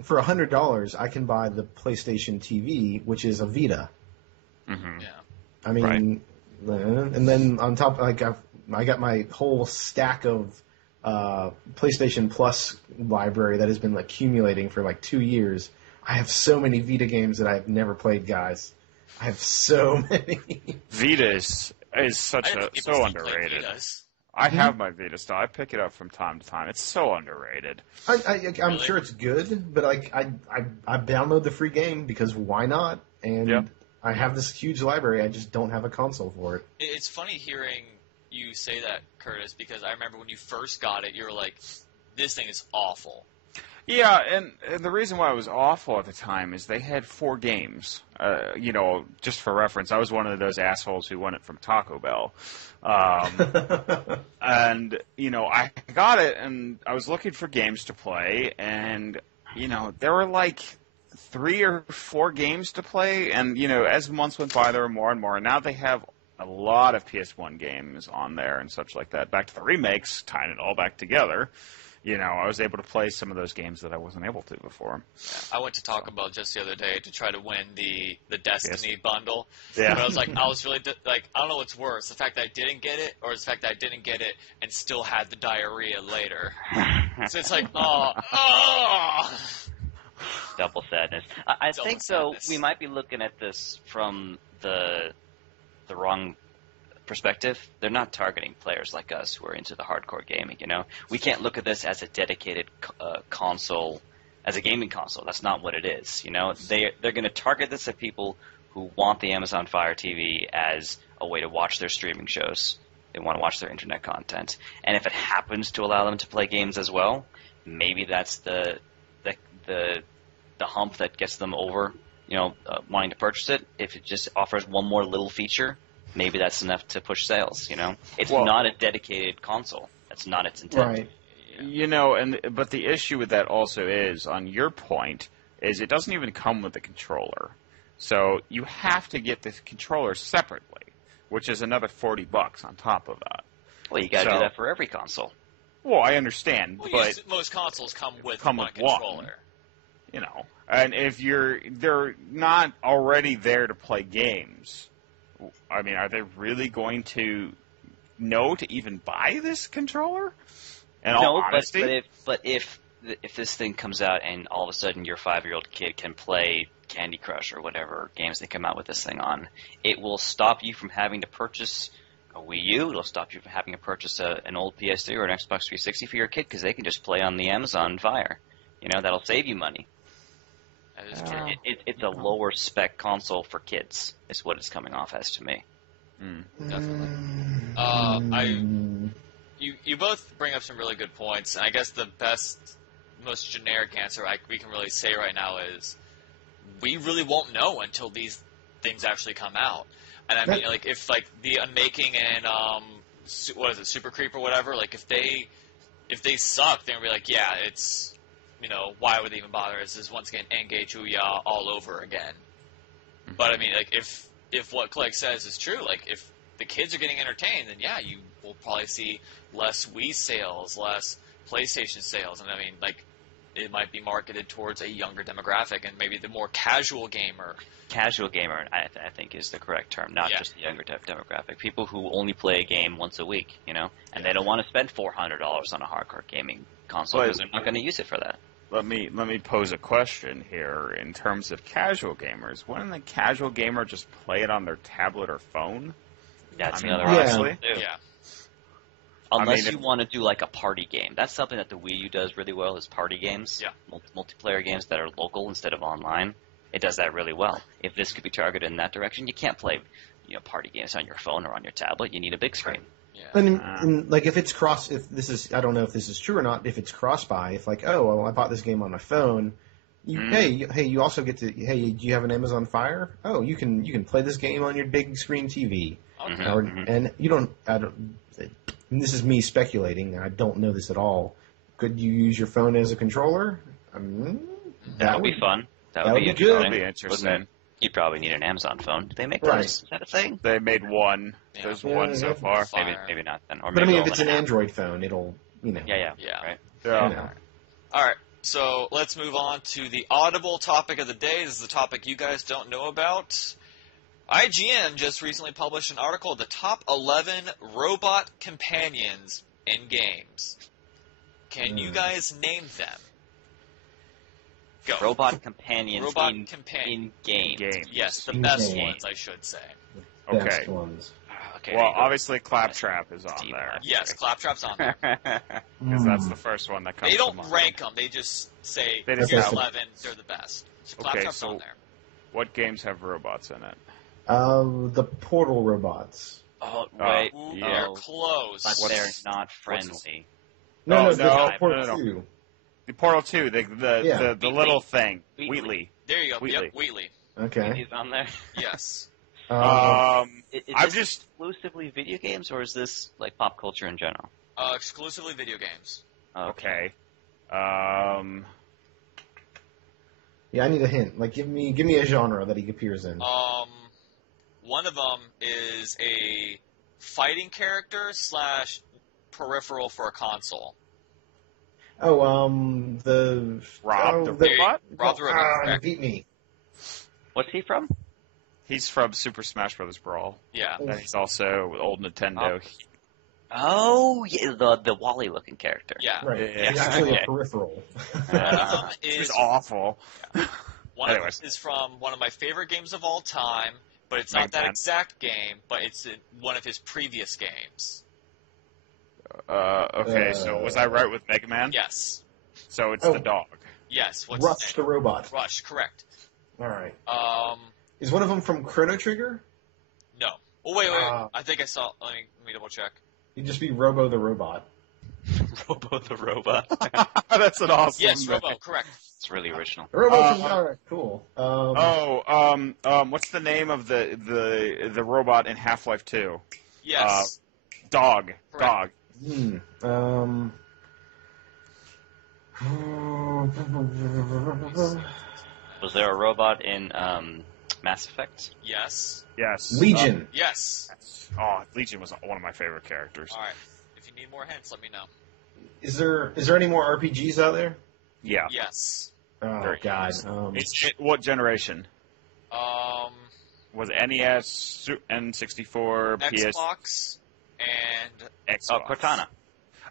$100, I can buy the PlayStation TV, which is a Vita. Mm-hmm. Yeah. I mean, and then on top, like, I got my whole stack of PlayStation Plus library that has been accumulating for like 2 years. I have so many Vita games that I've never played, guys. I have so many. Vita is so underrated. I have my Vita still. I pick it up from time to time. It's so underrated. I'm sure it's good, but I download the free game because why not? And I have this huge library. I just don't have a console for it. It's funny hearing you say that, Curtis, because I remember when you first got it, you were like, this thing is awful. Yeah, and the reason why it was awful at the time is they had 4 games. Just for reference, I was one of those assholes who won it from Taco Bell. And, I got it, and I was looking for games to play, and, there were like 3 or 4 games to play, and, as months went by, there were more and more, and now they have a lot of PS1 games on there and such like that. Back to the remakes, tying it all back together. I was able to play some of those games that I wasn't able to before. Yeah, I went to Taco Bell just the other day to try to win the Destiny bundle. Yeah. But I was like, I don't know what's worse, the fact that I didn't get it or the fact that I didn't get it and still had the diarrhea later. So it's like, oh. Double sadness. I Double think, though, sadness. we might be looking at this from the wrong perspective. They're not targeting players like us who are into the hardcore gaming, you know? We can't look at this as a dedicated console, as a gaming console. That's not what it is, you know? They're going to target this at people who want the Amazon Fire TV as a way to watch their streaming shows. They want to watch their internet content. And if it happens to allow them to play games as well, maybe that's the hump that gets them over, you know, wanting to purchase it. If it just offers one more little feature, maybe that's enough to push sales, you know? It's not a dedicated console. That's not its intent. Right. You know, but the issue with that also is, on your point, is it doesn't even come with the controller. So you have to get the controller separately, which is another $40 on top of that. Well, you got to do that for every console. Well, I understand, Well, but most consoles come with Come one with one. controller. you know, and if they're not already there to play games, I mean, are they really going to know to even buy this controller? In all honesty? But if this thing comes out and all of a sudden your 5-year-old kid can play Candy Crush or whatever games they come out with this thing on, it will stop you from having to purchase a Wii U. It'll stop you from having to purchase an old PS3 or an Xbox 360 for your kid because they can just play on the Amazon Fire. You know, that'll save you money. That is true. It's a lower spec console for kids. Is what it's coming off as to me. Definitely. You both bring up some really good points, and I guess the best, most generic answer we can really say right now is we really won't know until these things actually come out. And I mean, like, if like the Unmaking and what is it, Super Creep or whatever, like if they suck, then we'll be like, yeah, it's, you know, why would they even bother? This is once again Engage Ouya all over again. But I mean, like, if what Clegg says is true, like if the kids are getting entertained, then yeah, you will probably see less Wii sales, less PlayStation sales, and I mean, like, it might be marketed towards a younger demographic and maybe the more casual gamer. Casual gamer, I think, is the correct term, not just the younger demographic. People who only play a game once a week, you know, and they don't want to spend $400 on a hardcore gaming console because they're not going to use it for that. Let me pose a question here in terms of casual gamers. Wouldn't the casual gamer just play it on their tablet or phone? That's I mean, another honestly, option too. Yeah. Unless you want to do like a party game. That's something that the Wii U does really well, is party games. Yeah. Multiplayer games that are local instead of online. It does that really well. If this could be targeted in that direction, you can't play, you know, party games on your phone or on your tablet. You need a big screen. Yeah. And like if it's I don't know if this is true or not. If it's cross-buy, if like, oh, well, I bought this game on my phone. You also get to, do you have an Amazon Fire? Oh, you can play this game on your big screen TV. Okay. And you don't. And this is me speculating. I don't know this at all. Could you use your phone as a controller? That would be fun. That would be good. interesting. That would be interesting. You'd probably need an Amazon phone. Do they make Right. those? Is that a thing? They made one. Yeah. There's one so far. Maybe not then. Or But I maybe mean, if all it's in an app. Android phone, it'll, Yeah. Yeah. Right. Yeah. You know. All right. So let's move on to the audible topic of the day. This is the topic you guys don't know about. IGN just recently published an article, the top 11 robot companions in games. Can you guys name them? Go. Robot companions in games. Games. Yes, the In best game. ones, I should say. Okay. Best ones. Okay. Well, there you go. obviously, Claptrap is on Steam there. Lab. Yes, Claptrap's on there. Because that's the first one that comes They to don't mind. rank them. They just say, They just here's say- 11, they're the best. So Okay, Claptrap's so- on there. What games have robots in it? The Portal robots. Oh, wait. Ooh, yeah. you're close. But What's- they're not friendly. No, Oh, the no, Portal no. 2. The Portal 2, the Wheatley. little thing. Wheatley. Wheatley. There you go. Wheatley. Yep, Wheatley. Okay. He's on there. Yes. Is I'm this just... exclusively video games, or is this like pop culture in general? Exclusively video games. Okay. Yeah, I need a hint. Like, give me a genre that he appears in. One of them is a fighting character / peripheral for a console. The Rob the There you- robot? Rob the Robot. correct. beat me. What's he from? He's from Super Smash Bros. Brawl. Yeah. And he's also with old Nintendo. Oh, yeah, the Wally looking character. Yeah. Right. Yeah. It's actually Okay. a peripheral. One of them It was is awful. one of them Anyways. is from one of my favorite games of all time, but it's not Mega that Man. exact game, but it's one of his previous games. Okay, so was I right with Mega Man? Yes. So it's Oh. the dog. Yes. What's Rush his the name? robot. Rush, correct. All right. Is Is one of them from Chrono Trigger? no. Oh wait. Ah. I think I saw. Let me double check. You'd just be Robo the robot. Robo the Robot. That's an awesome Yes, name. Robo, correct. It's really original. Robo from all right, cool. What's the name of the robot in Half-Life 2? Yes. Dog. Correct. Dog. Was there a robot in Mass Effect? Yes. Yes. Legion. Yes. Oh, Legion was one of my favorite characters. All right. If you need more hints, let me know. Is there any more RPGs out there? Yeah. Yes. Oh Very God. What generation? Um, Was it NES, N64, Xbox and PS, Oh, Xbox? Cortana.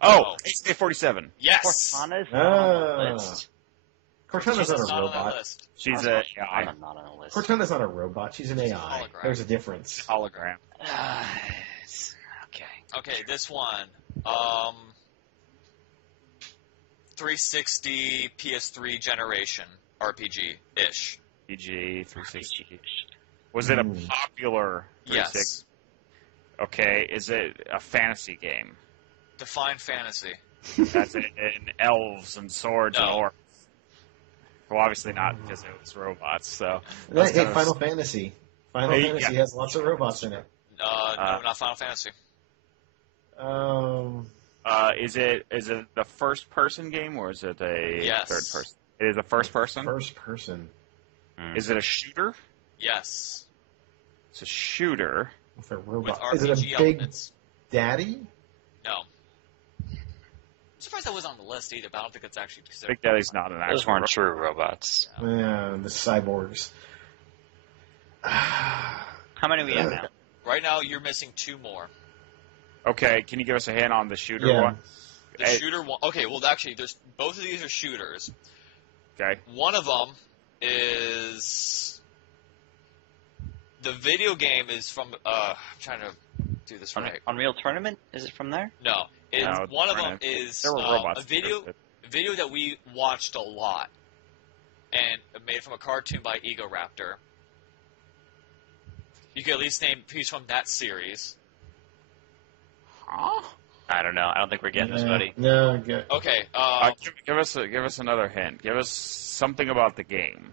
Oh, AK-47. yes. Cortana's not on the Ah. list. Cortana's She's not a not on that robot. list. She's Not a on the list. Cortana's not a robot. She's an She's a AI. hologram. There's a difference. hologram. Okay. Okay, this one. 360 PS3 generation RPG ish. PG 360. Was it a popular 360? Yes. Okay, is it a fantasy game? Define fantasy. That's in elves and swords and No. orcs. Well, obviously not because it was robots. So Hey, Final Fantasy. Final Hey, Fantasy yeah. has lots of robots in it. No, not Final Fantasy. is it the first person game or is it a Yes. third person? It is a first person. First person Is it a shooter? Yes. It's a shooter. with a With robot. RPG Is it a big elements. daddy? No. I'm surprised that was on the list either, but I don't think it's actually considered. Big Daddy's not an actual. Those weren't true robots. Yeah, the cyborgs. How many are we at now? Right now, you're missing two more. Okay, can you give us a hint on the shooter Yeah. one? The Hey. shooter one. Okay, well, actually, there's both of these are shooters. Okay. One of them is the video game is from. I'm trying to do this right. Unreal Tournament? Is it from there? No, No, one of them Brennan. is There were robots. a video that we watched a lot, and made from a cartoon by Ego Raptor. You could at least name a piece from that series. Huh? I don't know. I don't think we're getting this, buddy. No, good. Okay, Give us another hint. Give us something about the game.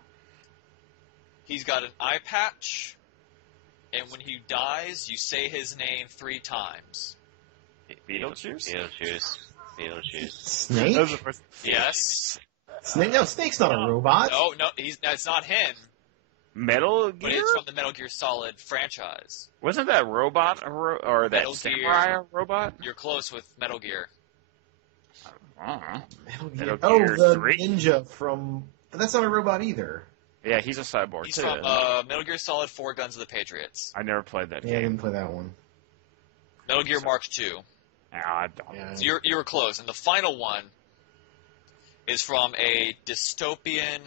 he's got an eye patch, and when he dies, you say his name 3 times. Beetlejuice? Beetlejuice. Snake? That was the first- Yes. Snake? No, Snake's not a robot. No, it's not him, Metal but Gear? it's from the Metal Gear Solid franchise. Wasn't that robot or that Metal samurai Gear. a robot? You're close with Metal Gear. I don't know. Metal Metal Gear. Oh, Gear the 3? ninja from... But that's not a robot either. Yeah, he's a cyborg He's too. from Metal Gear Solid 4 Guns of the Patriots. I never played that Yeah, I game. didn't play that one. Metal Gear Mark II. No, I don't. Yeah. So you were close. And the final one is from a dystopian...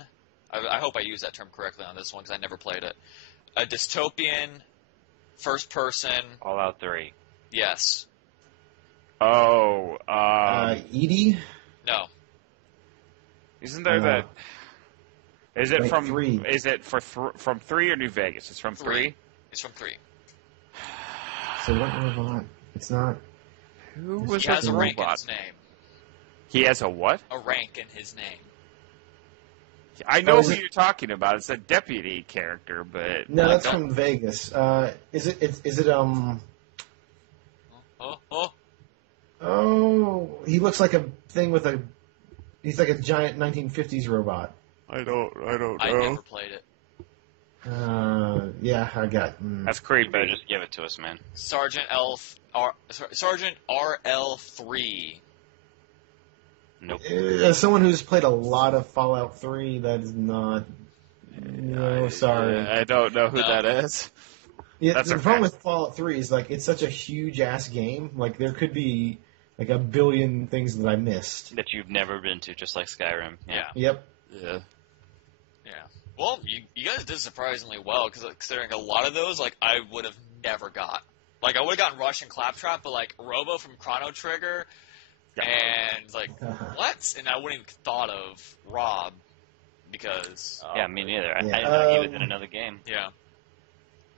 I hope I use that term correctly on this one because I never played it. A dystopian, first-person... Fallout 3. Yes. Oh, Edie? No. isn't there that? Is it Wait, from 3. Is it from 3 or New Vegas? It's from 3. It's from 3. So what robot? It's not... Who He was He has that a rank in robot? his name. He has a what? A rank in his name. I know is who it- you're talking about. It's a deputy character, but No, that's don't- from Vegas. Is it Oh. Oh, he looks like a thing with a... He's like a giant 1950s robot. I don't I never played it. Yeah, I got... That's You creepy. better just give it to us, man. Sergeant RL3. Nope. As someone who's played a lot of Fallout 3, that is not... No, sorry. I don't know who No. that is. Yeah, That's the okay. problem with Fallout 3 is like it's such a huge ass game. Like there could be like a billion things that I missed. That you've never been to, just like Skyrim. Yeah. Yep. Yeah. Yeah. Well, you guys did surprisingly well, because considering a lot of those, like, I would have never got. Like, I would have gotten Russian Claptrap, but, like, Robo from Chrono Trigger, Yeah. and, like, what? And I wouldn't even thought of Rob, because... Yeah, me neither. I Yeah. didn't know he was in another game. Yeah.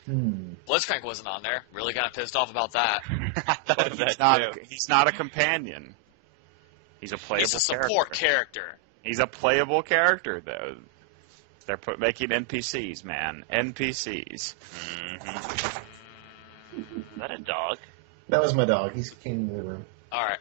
Hmm. Blitzcrank wasn't on there. Really kind of pissed off about that. I thought of He's that not, too. he's not a companion. He's a playable He's a support character. He's a playable character, though. They're making NPCs, man. NPCs. Mm-hmm. Is that a dog? That was my dog. He came into the room. All right.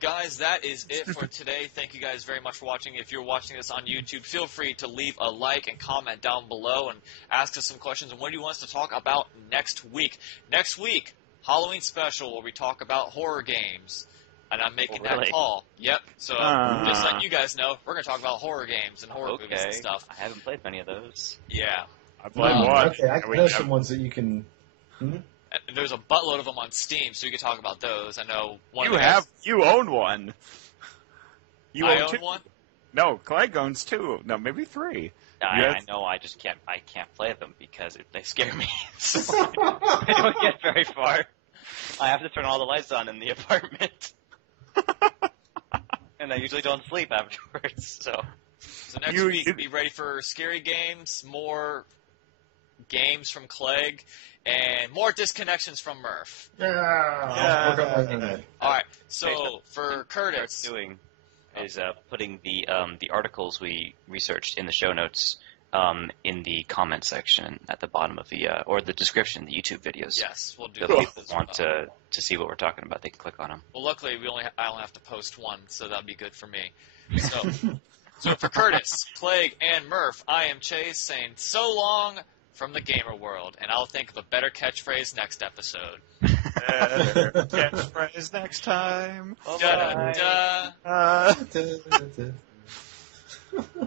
Guys, that is it for today. Thank you guys very much for watching. If you're watching this on YouTube, feel free to leave a like and comment down below and ask us some questions. And what do you want us to talk about next week? Next week, Halloween special, where we talk about horror games. And I'm making that call. Yep. So just letting you guys know, we're going to talk about horror games and horror movies and stuff. I haven't played many of those. Yeah. I played one. Okay, I know some ones that you can. And there's a buttload of them on Steam, so you can talk about those. I know one You of the guys, you own one. I own own two. one? No, Clegg owns two. No, maybe three. I know. I just can't play them because they scare me. So I don't get very far. I have to turn all the lights on in the apartment, and I usually don't sleep afterwards. So next week, be ready for scary games, more games from Clegg, and more disconnections from Murph. I'll work on that. All right. So for Curtis, doing is putting the articles we researched in the show notes in the comment section at the bottom of the or the description, the YouTube videos. yes, we'll do If that. people want to see what we're talking about, they can click on them. Well, luckily I only have to post one, so that'd be good for me. So for Curtis, Clegg, and Murph, I am Chase saying so long from the gamer world, and I'll think of a better catchphrase next episode. Catchphrase next time. Da da da. Da, da, da.